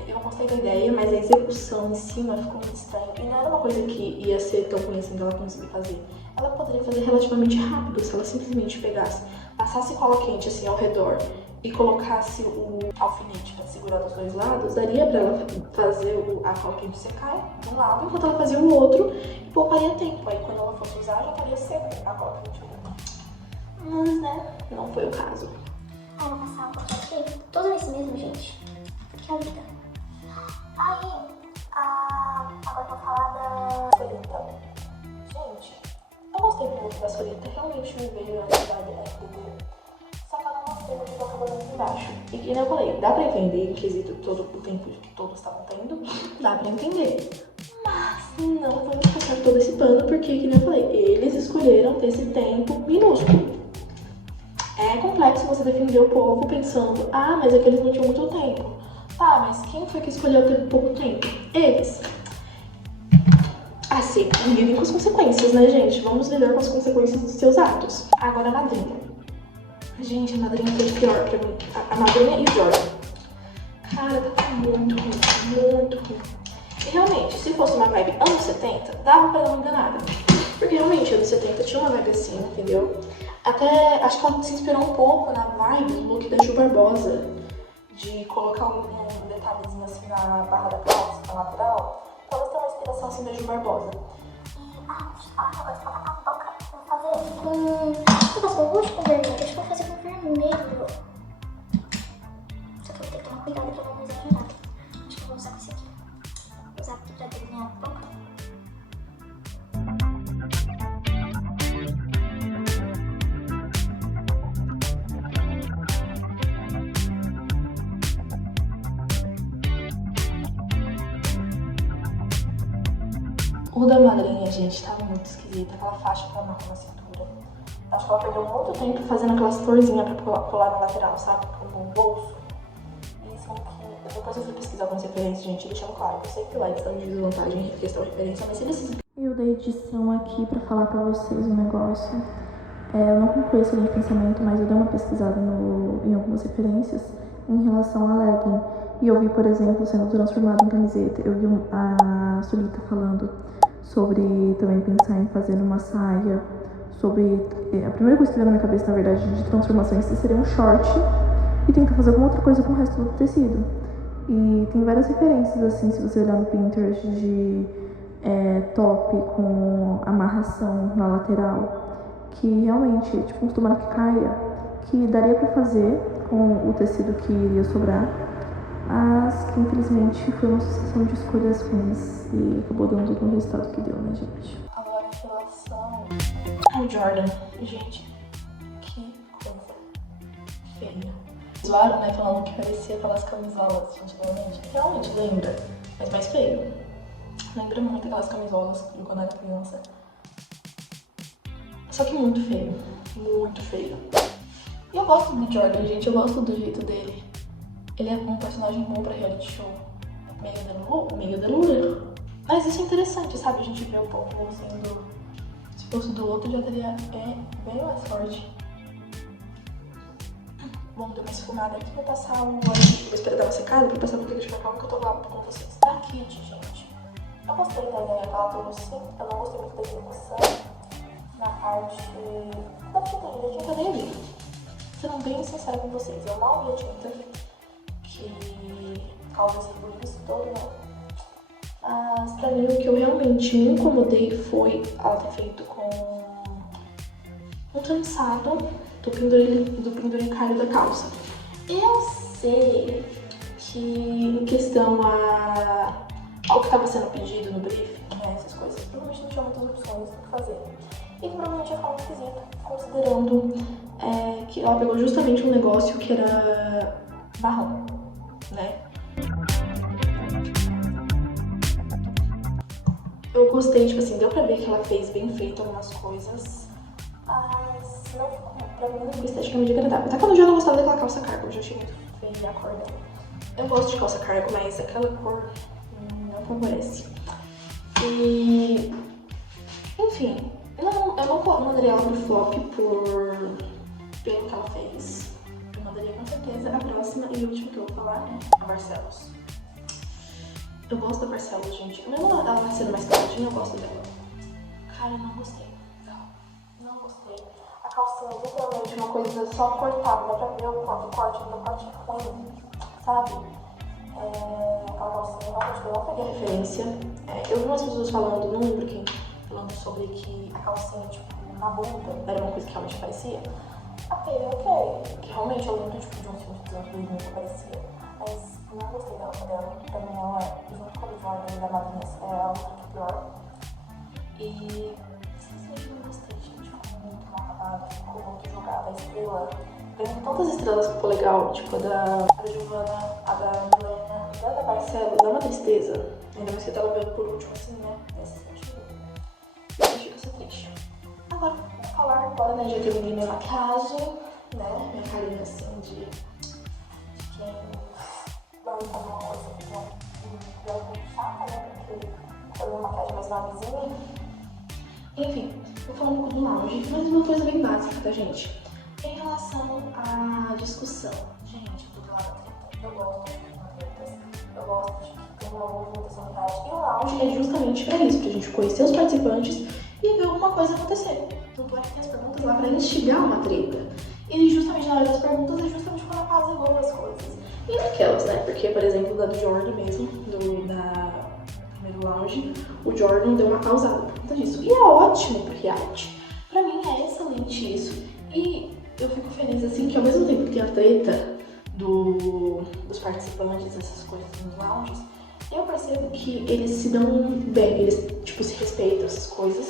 Eu gostei da ideia, mas a execução em cima ficou muito estranha. E não era uma coisa que ia ser tão ruim assim dela conseguir fazer. Ela poderia fazer relativamente rápido se ela simplesmente pegasse, passasse cola quente assim ao redor e colocasse o alfinete para segurar dos dois lados. Daria para ela fazer a cola quente secar de um lado enquanto ela fazia o outro e pouparia tempo. Aí quando ela fosse usar já estaria seca a cola quente. Mas né, não foi o caso. Ah, eu vou passar um pouquinho aqui. Tudo isso mesmo, gente. Que é a vida. Aí, agora eu vou falar da Solita. Gente, eu gostei muito da Solita. Realmente me veio a ansiedade dele. Só que eu não gostei muito do acabamento embaixo. E que nem eu falei, dá pra entender em quesito todo o tempo que todos estavam tendo. Dá pra entender. Mas não vamos passar todo esse pano, porque, que nem eu falei, eles escolheram ter esse tempo minúsculo. É complexo você defender o povo pensando, mas é que eles não tinham muito tempo. Tá, mas quem foi que escolheu ter pouco tempo? Eles. Assim, lidem com as consequências, né, gente? Vamos lidar com as consequências dos seus atos. Agora a madrinha. Gente, a madrinha foi pior pra mim. A madrinha e o Jordan. Cara, tá muito ruim, muito ruim. E realmente, se fosse uma vibe anos 70, dava pra dar uma enganada. Porque realmente, anos 70 tinha uma vibe assim, entendeu? Até, acho que ela se inspirou um pouco na vibe do look da Ju Barbosa. De colocar um detalhezinho assim na barra da calça, na lateral. Talvez tenha uma inspiração assim da Ju Barbosa. Deixa eu falar uma coisa, falta a boca. Vou fazer com... Eu faço com roxo com vermelho, acho que vou fazer com vermelho. Só que eu vou ter que tomar cuidado pra não exagerar. Acho que eu vou usar com esse aqui. Vou usar aqui pra delinear a boca. O da madrinha, gente, tava muito esquisito. Aquela faixa que ela marca na cintura. Acho que ela perdeu muito tempo fazendo aquelas florzinhas pra colar na lateral, sabe? Como um bolso. E isso que... Depois eu fui pesquisar algumas referências, gente, deixando claro. Eu sei que lá eles estão de desvantagem em questão de referência, mas se eles... Eu dei edição aqui pra falar pra vocês um negócio. Eu não concluí esse pensamento, mas eu dei uma pesquisada em algumas referências em relação a legging. E eu vi, por exemplo, sendo transformado em camiseta. Eu vi a Solita falando sobre também pensar em fazer uma saia, sobre... A primeira coisa que veio na minha cabeça, na verdade, de transformação em si seria um short e tentar fazer alguma outra coisa com o resto do tecido. E tem várias referências, assim, se você olhar no Pinterest, de top com amarração na lateral, que realmente, tipo, um tomara que caia, que daria pra fazer com o tecido que iria sobrar, mas que infelizmente foi uma sucessão de escolhas ruins e acabou dando todo o resultado que deu, né, gente? Agora, em relação ao Jordan, gente, que coisa feia. Zoaram, né, falando que parecia aquelas camisolas de antigamente. Realmente lembra, mas mais feio. Lembra muito aquelas camisolas de quando era criança. Só que muito feio, muito feio. E eu gosto do Jordan, gente, eu gosto do jeito dele. Ele é um personagem bom pra reality show. Meio deludero. Mas isso é interessante, sabe? A gente vê o povo sendo... Se fosse do outro, já teria bem mais forte. Bom, deu uma esfumada aqui. Vou passar um... Vou esperar dar uma secada pra passar um pouquinho de calma que eu tô lá com vocês. Pra Kit, gente. Eu gostei da ideia que ela trouxe. Eu não gostei muito da execução. Na parte... Da tinta nem vi. Sendo bem sincera com vocês, eu mal vi a tinta que causa esse burburinho todo, né? Mas pra mim o que eu realmente me incomodei foi ela ter feito com um trançado do penduricalho da calça. Eu sei que em questão ao que estava sendo pedido no briefing, né, essas coisas, provavelmente não tinha muitas opções do que fazer. E que provavelmente ia ficar muito esquisito, considerando que ela pegou justamente um negócio que era marrom, né? Eu gostei, tipo assim, deu pra ver que ela fez bem feito algumas coisas, mas não ficou, pra mim não ficou esteticamente agradável. Até quando eu já não gostava daquela calça cargo, eu já achei muito feia a cor dela. Eu gosto de calça cargo, mas aquela cor não favorece. E... enfim, eu não mandaria ela pro flop pelo que ela fez. Eu mandaria com certeza a próxima e última que eu vou falar, né? A Barcelos. Eu gosto da Barcelos, gente. Mesmo ela sendo mais caladinha, eu gosto dela. Cara, eu não gostei. Não gostei. A calcinha é literalmente uma coisa só cortada. Dá pra ver o corte ruim, sabe? Aquela calcinha, realmente eu não peguei referência. Eu vi umas pessoas falando, não lembro quem, falando sobre que a calcinha, tipo, na bunda era uma coisa que realmente parecia. Ok. Que realmente eu lembro tipo, de um filme dos anos 2000 que parecia. Mas não gostei dela. Pra mim ela é, junto com a do Jordan e da Madrinha, é a outra que é pior. E simplesmente não gostei, gente. Ficou muito mal acabada, ficou muito jogada. A estrela, vendo tantas estrelas que ficou legal, tipo a da Giovanna, a da Milena e a da Marcela, dá uma tristeza. Ainda mais que eu tava vendo por último assim, né? Nesse sentido. E aí fica essa triste. Agora, vou falar agora, né? Já terminei minha maquiagem, né? Minha carinha assim de quem vai fazer uma coisa que não é muito chata, né? Porque fazer uma maquiagem mais novezinha. Enfim, vou falar um pouco do lounge, mas uma coisa bem básica, tá, gente? Em relação à discussão, gente, eu tô do lado da treta. Eu gosto de uma treta. Eu gosto de ter uma movimentacionalidade. E o lounge é justamente pra isso, pra gente conhecer os participantes e ver alguma coisa acontecer. Tanto é que tem as perguntas lá pra instigar uma treta. E justamente na hora das perguntas é justamente quando apaziguou as coisas. E naquelas, né? Porque, por exemplo, da do Jordan mesmo, da primeiro lounge, o Jordan deu uma causada por conta disso. E é ótimo pro reality. Pra mim é excelente isso. E eu fico feliz, assim, que ao mesmo tempo que tem a treta dos participantes, essas coisas nos lounges, eu percebo que eles se dão bem, eles, tipo, se respeitam essas coisas.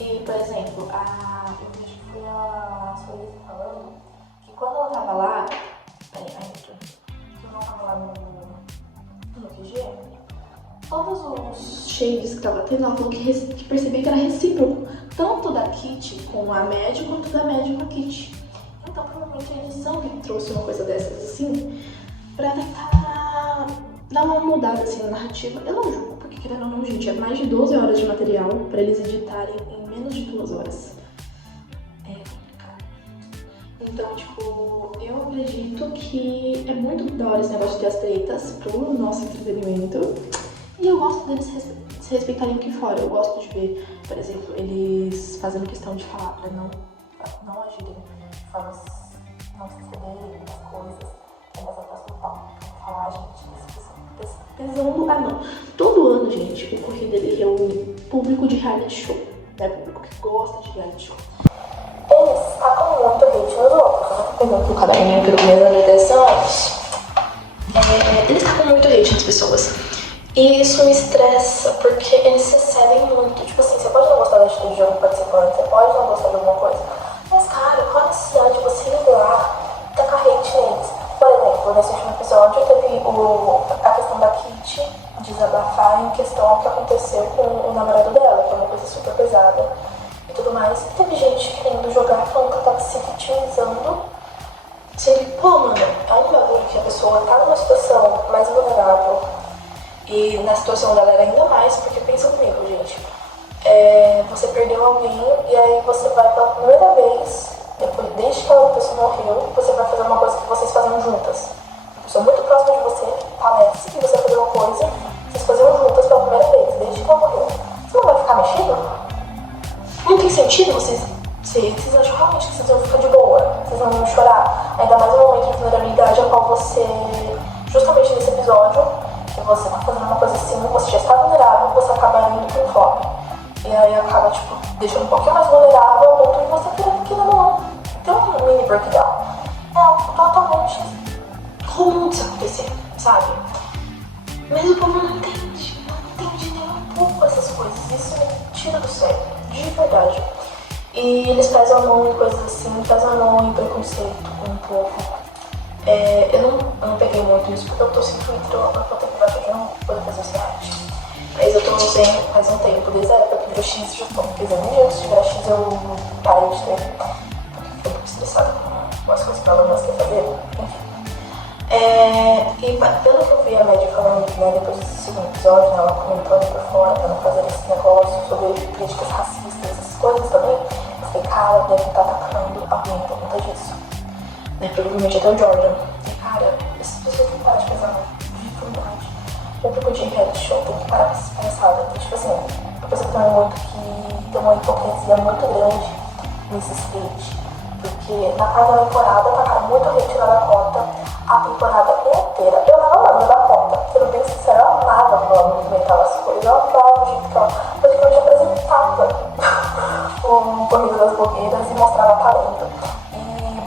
E, por exemplo, eu vejo que foi a Sueli falando que quando ela tava lá, que ela tava lá no QG, todos os shades que tava tendo, ela falou que percebeu que era recíproco, tanto da Kitty com a Mad, quanto da Mad com a Kitty. Então, provavelmente a edição que trouxe uma coisa dessas assim, pra tentar dar uma mudada assim na narrativa. Eu não julgo, porque querendo ou não, gente, é mais de 12 horas de material pra eles editarem em menos de 2 horas. É complicado. Então, tipo, eu acredito que é muito da hora esse negócio de ter as tretas pro nosso entretenimento. E eu gosto deles se respeitarem aqui fora. Eu gosto de ver, por exemplo, eles fazendo questão de falar pra não agirem de formas, não se excederem das coisas, ainda vai passar o pau. Falar, gente, pesando. Ah, não. Todo ano, gente, o Corrida ele reúne público de reality show, né? Público que gosta de reality show. Eles tacam muito hate nos outros. Eu tô pegando pro caderninho pelo minhas anotações. Eles tacam muito hate nas pessoas. E isso me estressa, porque eles se excedem muito. Tipo assim, você pode não gostar da atitude de algum participante, você pode não gostar de alguma coisa. Mas, cara, qual a necessidade de você ir lá e tacar hate neles? Por exemplo, nesse último episódio teve a questão da Kitty desabafar em questão que aconteceu com o namorado dela, que é uma coisa super pesada e tudo mais. E teve gente querendo jogar, falando que ela tava se vitimizando. Sendo que, pô, mano, é um bagulho que a pessoa tá numa situação mais vulnerável. E na situação dela era ainda mais, porque pensa comigo, gente. Você perdeu alguém e aí você vai pela primeira vez, desde que a pessoa morreu, você vai fazer uma coisa que vocês faziam juntas. Uma pessoa muito próxima de você parece que você vai fazer uma coisa que vocês faziam juntas pela primeira vez, desde que ela morreu. Você não vai ficar mexido? Não tem sentido vocês acham realmente que vocês vão ficar de boa, vocês não vão chorar. Ainda mais no momento de vulnerabilidade ao qual você, justamente nesse episódio, que você tá fazendo uma coisa assim, você já está vulnerável, você acaba indo pro flop. E aí acaba, tipo, deixando um pouquinho mais vulnerável ao ponto de você ter um mini breakdown. É algo totalmente comum de acontecer, sabe? Mas o povo não entende nem um pouco essas coisas. Isso me tira do sério, de verdade. E eles pesam a mão em coisas assim, pesam a mão em preconceito com o povo. Eu não peguei muito isso porque eu tô sem Twitter, eu tô tendo que baixar de novo pra poder fazer o site. Mas eu tô sem faz um tempo, desde a época que virou X, já tô pesquisando. E antes de virar X eu parei de ter, porque fiquei um pouco estressada com as coisas que ela não quer fazer. Enfim. E pelo que eu vi a Mad falando, né, depois desse segundo episódio, né, ela comentando por fora, pra não fazer esse negócio sobre críticas racistas, essas coisas também, eu falei, cara, deve estar atacando alguém por conta disso. Né, provavelmente até o Jordan. E cara, essas pessoas têm que parar de pesar de verdade. O público de reality show tem que parar com essas palhaçadas. Tipo assim, eu percebo também muito que tem uma hipocrisia muito grande nesses hate. Porque na quarta temporada tacaram muito hate na Dakota a temporada inteira. Eu tava amando a Dakota, sendo bem sincera, eu amava como ela movimentava as coisas, eu amava o jeito que ela praticamente apresentava o Corrida das Blogueiras e mostrava talento. E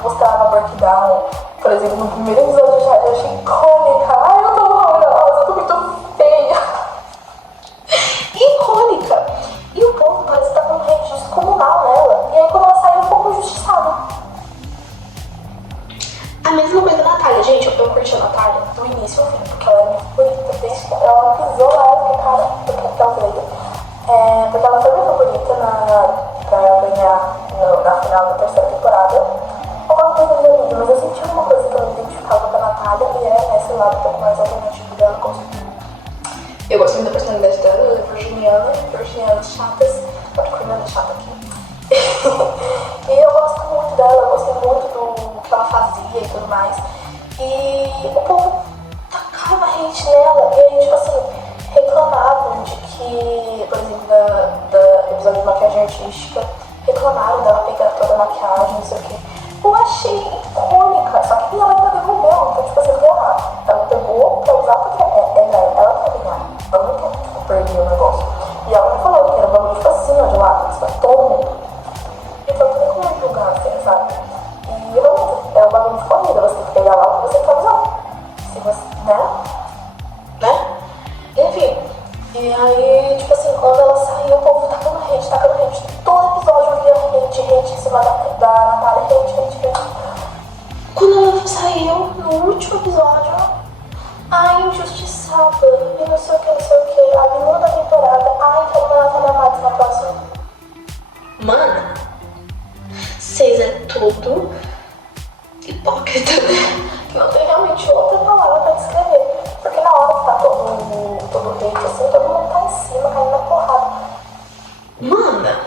Brown, por exemplo, no primeiro episódio eu achei icônica. Ai, eu tô horrorosa, eu tô muito feia. Icônica. E o povo parece que tá com um registro comunal nela. E aí quando ela saiu, um pouco injustiçada. A mesma coisa da Natália, gente, eu curti a Natália do início ao fim, porque ela é muito bonita. Desde que ela pisou lá, eu fiquei, cara, porque ela veio. Porque ela foi minha favorita pra ganhar na final da terceira temporada. Alguma coisa da vida, mas eu senti uma coisa que eu me identificava com a Natália e era esse lado um pouco mais alternativo dela. Eu gosto muito da personalidade dela, ela é virginiana chatas, capricorniana chata aqui. E eu gosto muito dela, eu gostei muito do que ela fazia e tudo mais. E o povo tacava hate nela, e aí, tipo assim, reclamavam de que, por exemplo, da episódio de maquiagem artística, reclamaram dela pegar toda a maquiagem, não sei o que. Eu achei icônica, só que ela ainda devolveu, então tipo assim, errado. Ela pegou pra usar porque ela quer ganhar, ela não quer tipo, perder o negócio. E ela me falou que era um bagulho tipo assim, de látex, pra todo mundo. Então não tem como julgar assim, sabe? E realmente, é um bagulho de corrida, você tem que pegar lá o que você quer usar. Se você, né? Enfim, e aí, tipo assim, quando ela saiu, o povo tacando hate. Todo episódio eu via hate em cima da Natália, hate. Quando ela saiu, no último episódio, ai, injustiçada, e não sei o que, a vilã da temporada, ai, quero ver a Natália Matos na próxima. Mano, vocês é tudo hipócrita, né? Que não tem realmente outra palavra pra descrever. Porque na hora que tá todo hate assim, todo mundo tá em cima, caindo na porrada. Mana,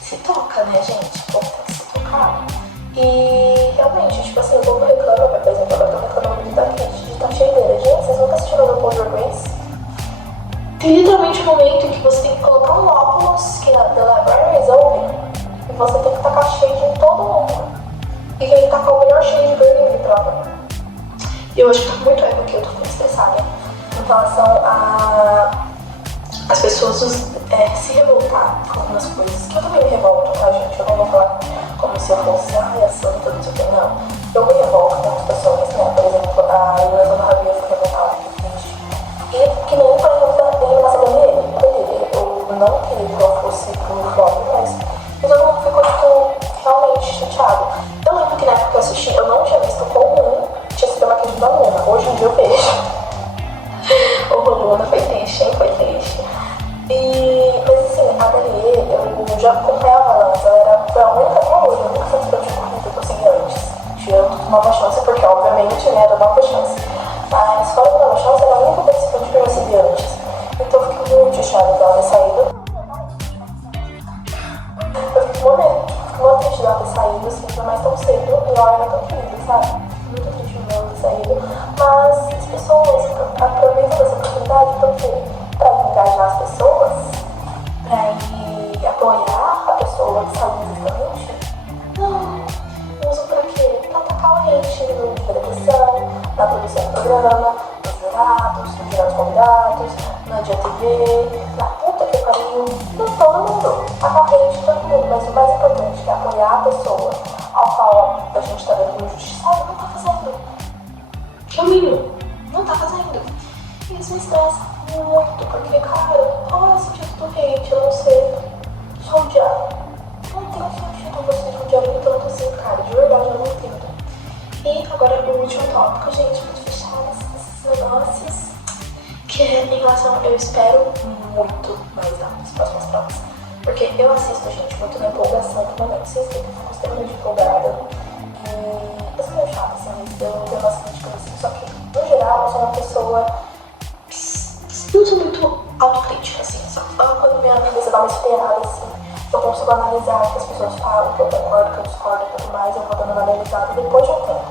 se toca, né, gente? O povo tem que se tocar. E realmente, tipo assim, o povo reclama, por exemplo, agora eu tô reclamando muito da Kate, de tá cheireira. Gente, vocês nunca assistiram o Paul Grace? Tem literalmente um momento em que você tem que colocar um óculos, que The Library is Open, e você tem que tacar shade em todo mundo. E tem que tacar o melhor shade de Burgundy pra lá. Eu acho que tá muito eco aqui, eu tô ficando estressada em relação a as pessoas se revoltar com algumas coisas, que eu também me revolto, tá, gente? Eu não vou falar como se eu fosse, a santa, não sei o que, não. Eu me revolto com as pessoas, né? Por exemplo, a Ilana Rabia foi revoltada, que triste. E que nem, por exemplo, da eliminação da dele. Eu não queria que ela fosse pro flop, mas todo mundo ficou, tipo, realmente chateado. Eu lembro que na época que eu assisti, eu não tinha visto como tinha sido a maquiagem da Luna. Hoje em dia eu vejo. O Luna foi triste, hein? Foi triste. Mas assim, a Danielle, eu já acompanhava ela antes. Ela foi a única até hoje, a única cantora de corrida que eu segui antes. Tirando Nova Chance, porque obviamente, né, era Nova Chance. Mas fora da Nova Chance, era a única participante que eu segui antes. Então eu fiquei muito chateada dela ter saído. Eu fiquei muito triste dela ter saído, assim, ainda mais tão cedo. E ela era tão querida, sabe? Muito triste dela ter saído. Mas as pessoas aproveitam dessa oportunidade pra engajar as pessoas, pra ir apoiar a pessoa que saiu justamente. Não, usam pra quê? Pra atacar o hate no dia da edição, na produção do programa, nos jurados convidados, na Dia TV, na puta que pariu, em todo mundo. Atacar o hate de todo mundo, mas o mais importante que é apoiar a pessoa ao qual a gente tá vendo como injustiçado, não tá fazendo. Que é o mínimo, não tá fazendo. E isso me estressa muito, porque, cara, qual é o sentido do hate? Eu não sei. Só odiar. Não tem sentido vocês odiarem tanto assim, cara. De verdade, eu não entendo. E agora o último tópico, gente, pra fechar esses negócios, que é em relação, eu espero muito mais das próximas provas. Porque eu assisto, gente, muito na empolgação do momento. Vocês veem que eu fico extremamente empolgada. E eu sou meio chata, assim, eu tenho bastante coisa assim. Só que, no geral, eu sou uma pessoa. Eu sou muito autocrítica, assim, só quando minha cabeça dá uma esperada, assim, eu consigo analisar o que as pessoas falam, que eu concordo, que eu discordo e tudo mais, eu vou dando uma analisada depois de um tempo.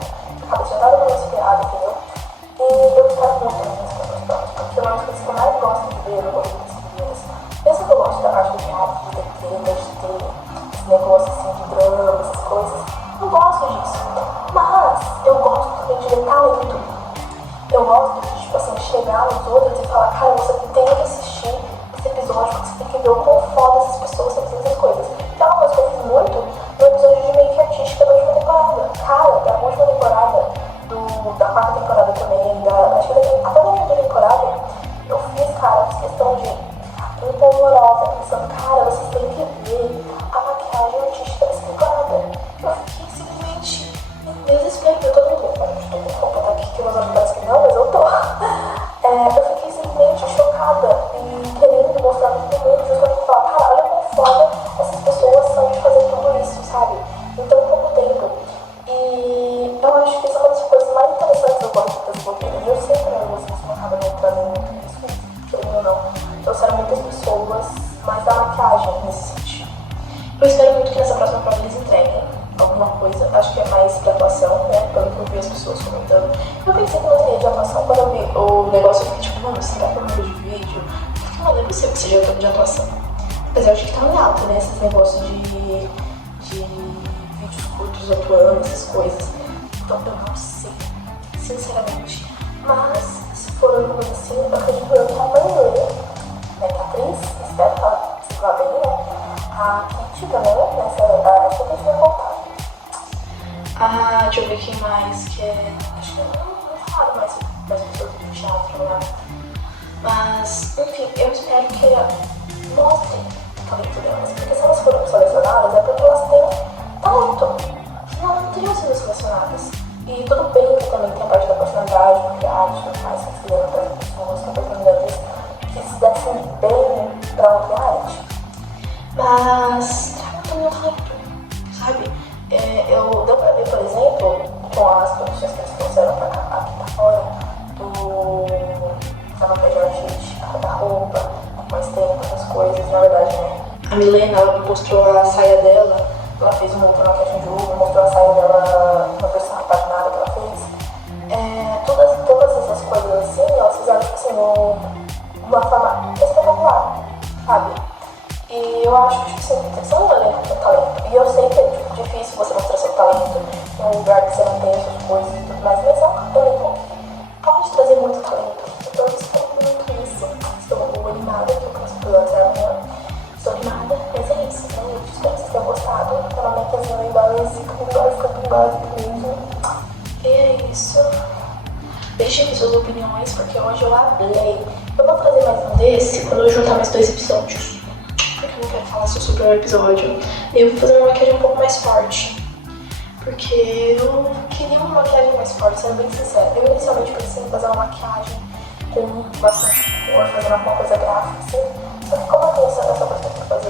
A cabeça já tá dando uma esperada, entendeu? E eu espero muito das minhas provas, porque é uma das coisas que eu mais gosto de ver no corrido desses dias. Mesmo que eu gosto da parte do teatro, de ter, esse negócio, assim, de drama, essas coisas, eu gosto disso. Mas eu gosto também de ver talento. Eu gosto de, tipo assim, chegar nos outros e falar, cara, você tem que assistir esse episódio, você tem que ver o quão foda essas pessoas estão fazendo essas coisas. Então é uma coisa que eu fiz muito no episódio de make artística da última temporada. Cara, da última temporada quarta temporada também, acho que até na quinta temporada, eu fiz, cara, fiz questão de ficar empolvorosa, pensando, cara, vocês têm que ver a maquiagem artística dessa temporada. Eu fiquei simplesmente em desespero, eu tô com roupa, tá aqui, que meus olhos parecem que não, mas eu tô. Eu fiquei simplesmente chocada e querendo mostrar pra todo mundo, justamente falar, cara, olha como foda essas pessoas são de fazer tudo isso, sabe? Em tão pouco tempo. E eu acho que isso é uma das coisas mais interessantes do Corpo das Blogueiras. Eu sei que vocês não acabam entrando muito nisso, querendo ou não. Trouxeram muitas pessoas, mas da maquiagem nesse sentido. Eu espero muito que nessa próxima prova eles entreguem alguma coisa. Acho que é mais pra atuação, né? Pelo que eu vi as pessoas comentando. Eu pensei que não teria de atuação. Quando eu vi o negócio, eu fiquei tipo, mano, será que é um número de vídeo? Não é possível que seja tanto de atuação. Mas eu acho que tá em alta, né? Esses negócios de vídeos curtos atuando, essas coisas. Então eu não sei, sinceramente. Mas se for alguma coisa assim, eu acredito que a maioria, né, que a atriz, espero que ela se vá bem, né? A Kitty também, acho que a Kitty vai voltar. Deixa eu ver quem mais, que é... Acho que não falaram mais das pessoas do teatro lá. Mas, enfim, eu espero que ela mostre o talento delas. Porque se elas foram selecionadas, é porque elas têm talento. Senão elas não teriam sido selecionadas. E tudo bem que também tem a parte da personalidade, maquiagem, tudo mais, que eles quiseram trazer pessoas com personalidades que se dessem bem pra um reality. Mas tragam também o talento, sabe? Deu pra ver, por exemplo, com as produções que eles trouxeram pra cá, aqui pra fora, da maquiagem artística, da roupa, mais tempo, essas coisas, na verdade, né? A Milena, ela mostrou a saia dela, ela fez uma outra maquiagem de roupa, mostrou a saia dela, uma versão repaginada que ela fez. Todas essas coisas assim, elas fizeram, tipo assim, de uma forma espetacular, sabe? E eu acho que, tipo assim, são um elenco com talento. E eu sei que é tipo, difícil você mostrar seu talento em um lugar que você não tem essas coisas e tudo mais, mas é um elenco que pode trazer muito talento. Então eu espero muito isso. Estou um pouco animada, que o próximo episódio será amanhã. Estou animada, mas é isso, né? Eu espero que vocês tenham gostado. Pela minha casinha básica mesmo. E é isso. Deixem aqui suas opiniões, porque hoje eu abri. Eu vou trazer mais um desse quando eu juntar mais 2 episódios. Porque eu não quero falar só sobre o episódio. Eu vou fazer uma maquiagem um pouco mais forte. Porque eu queria uma maquiagem mais forte, sendo bem sincera. Eu inicialmente pensei em fazer uma maquiagem com bastante cor, fazendo alguma coisa gráfica, assim. Só que como eu tenho essa perspectiva de fazer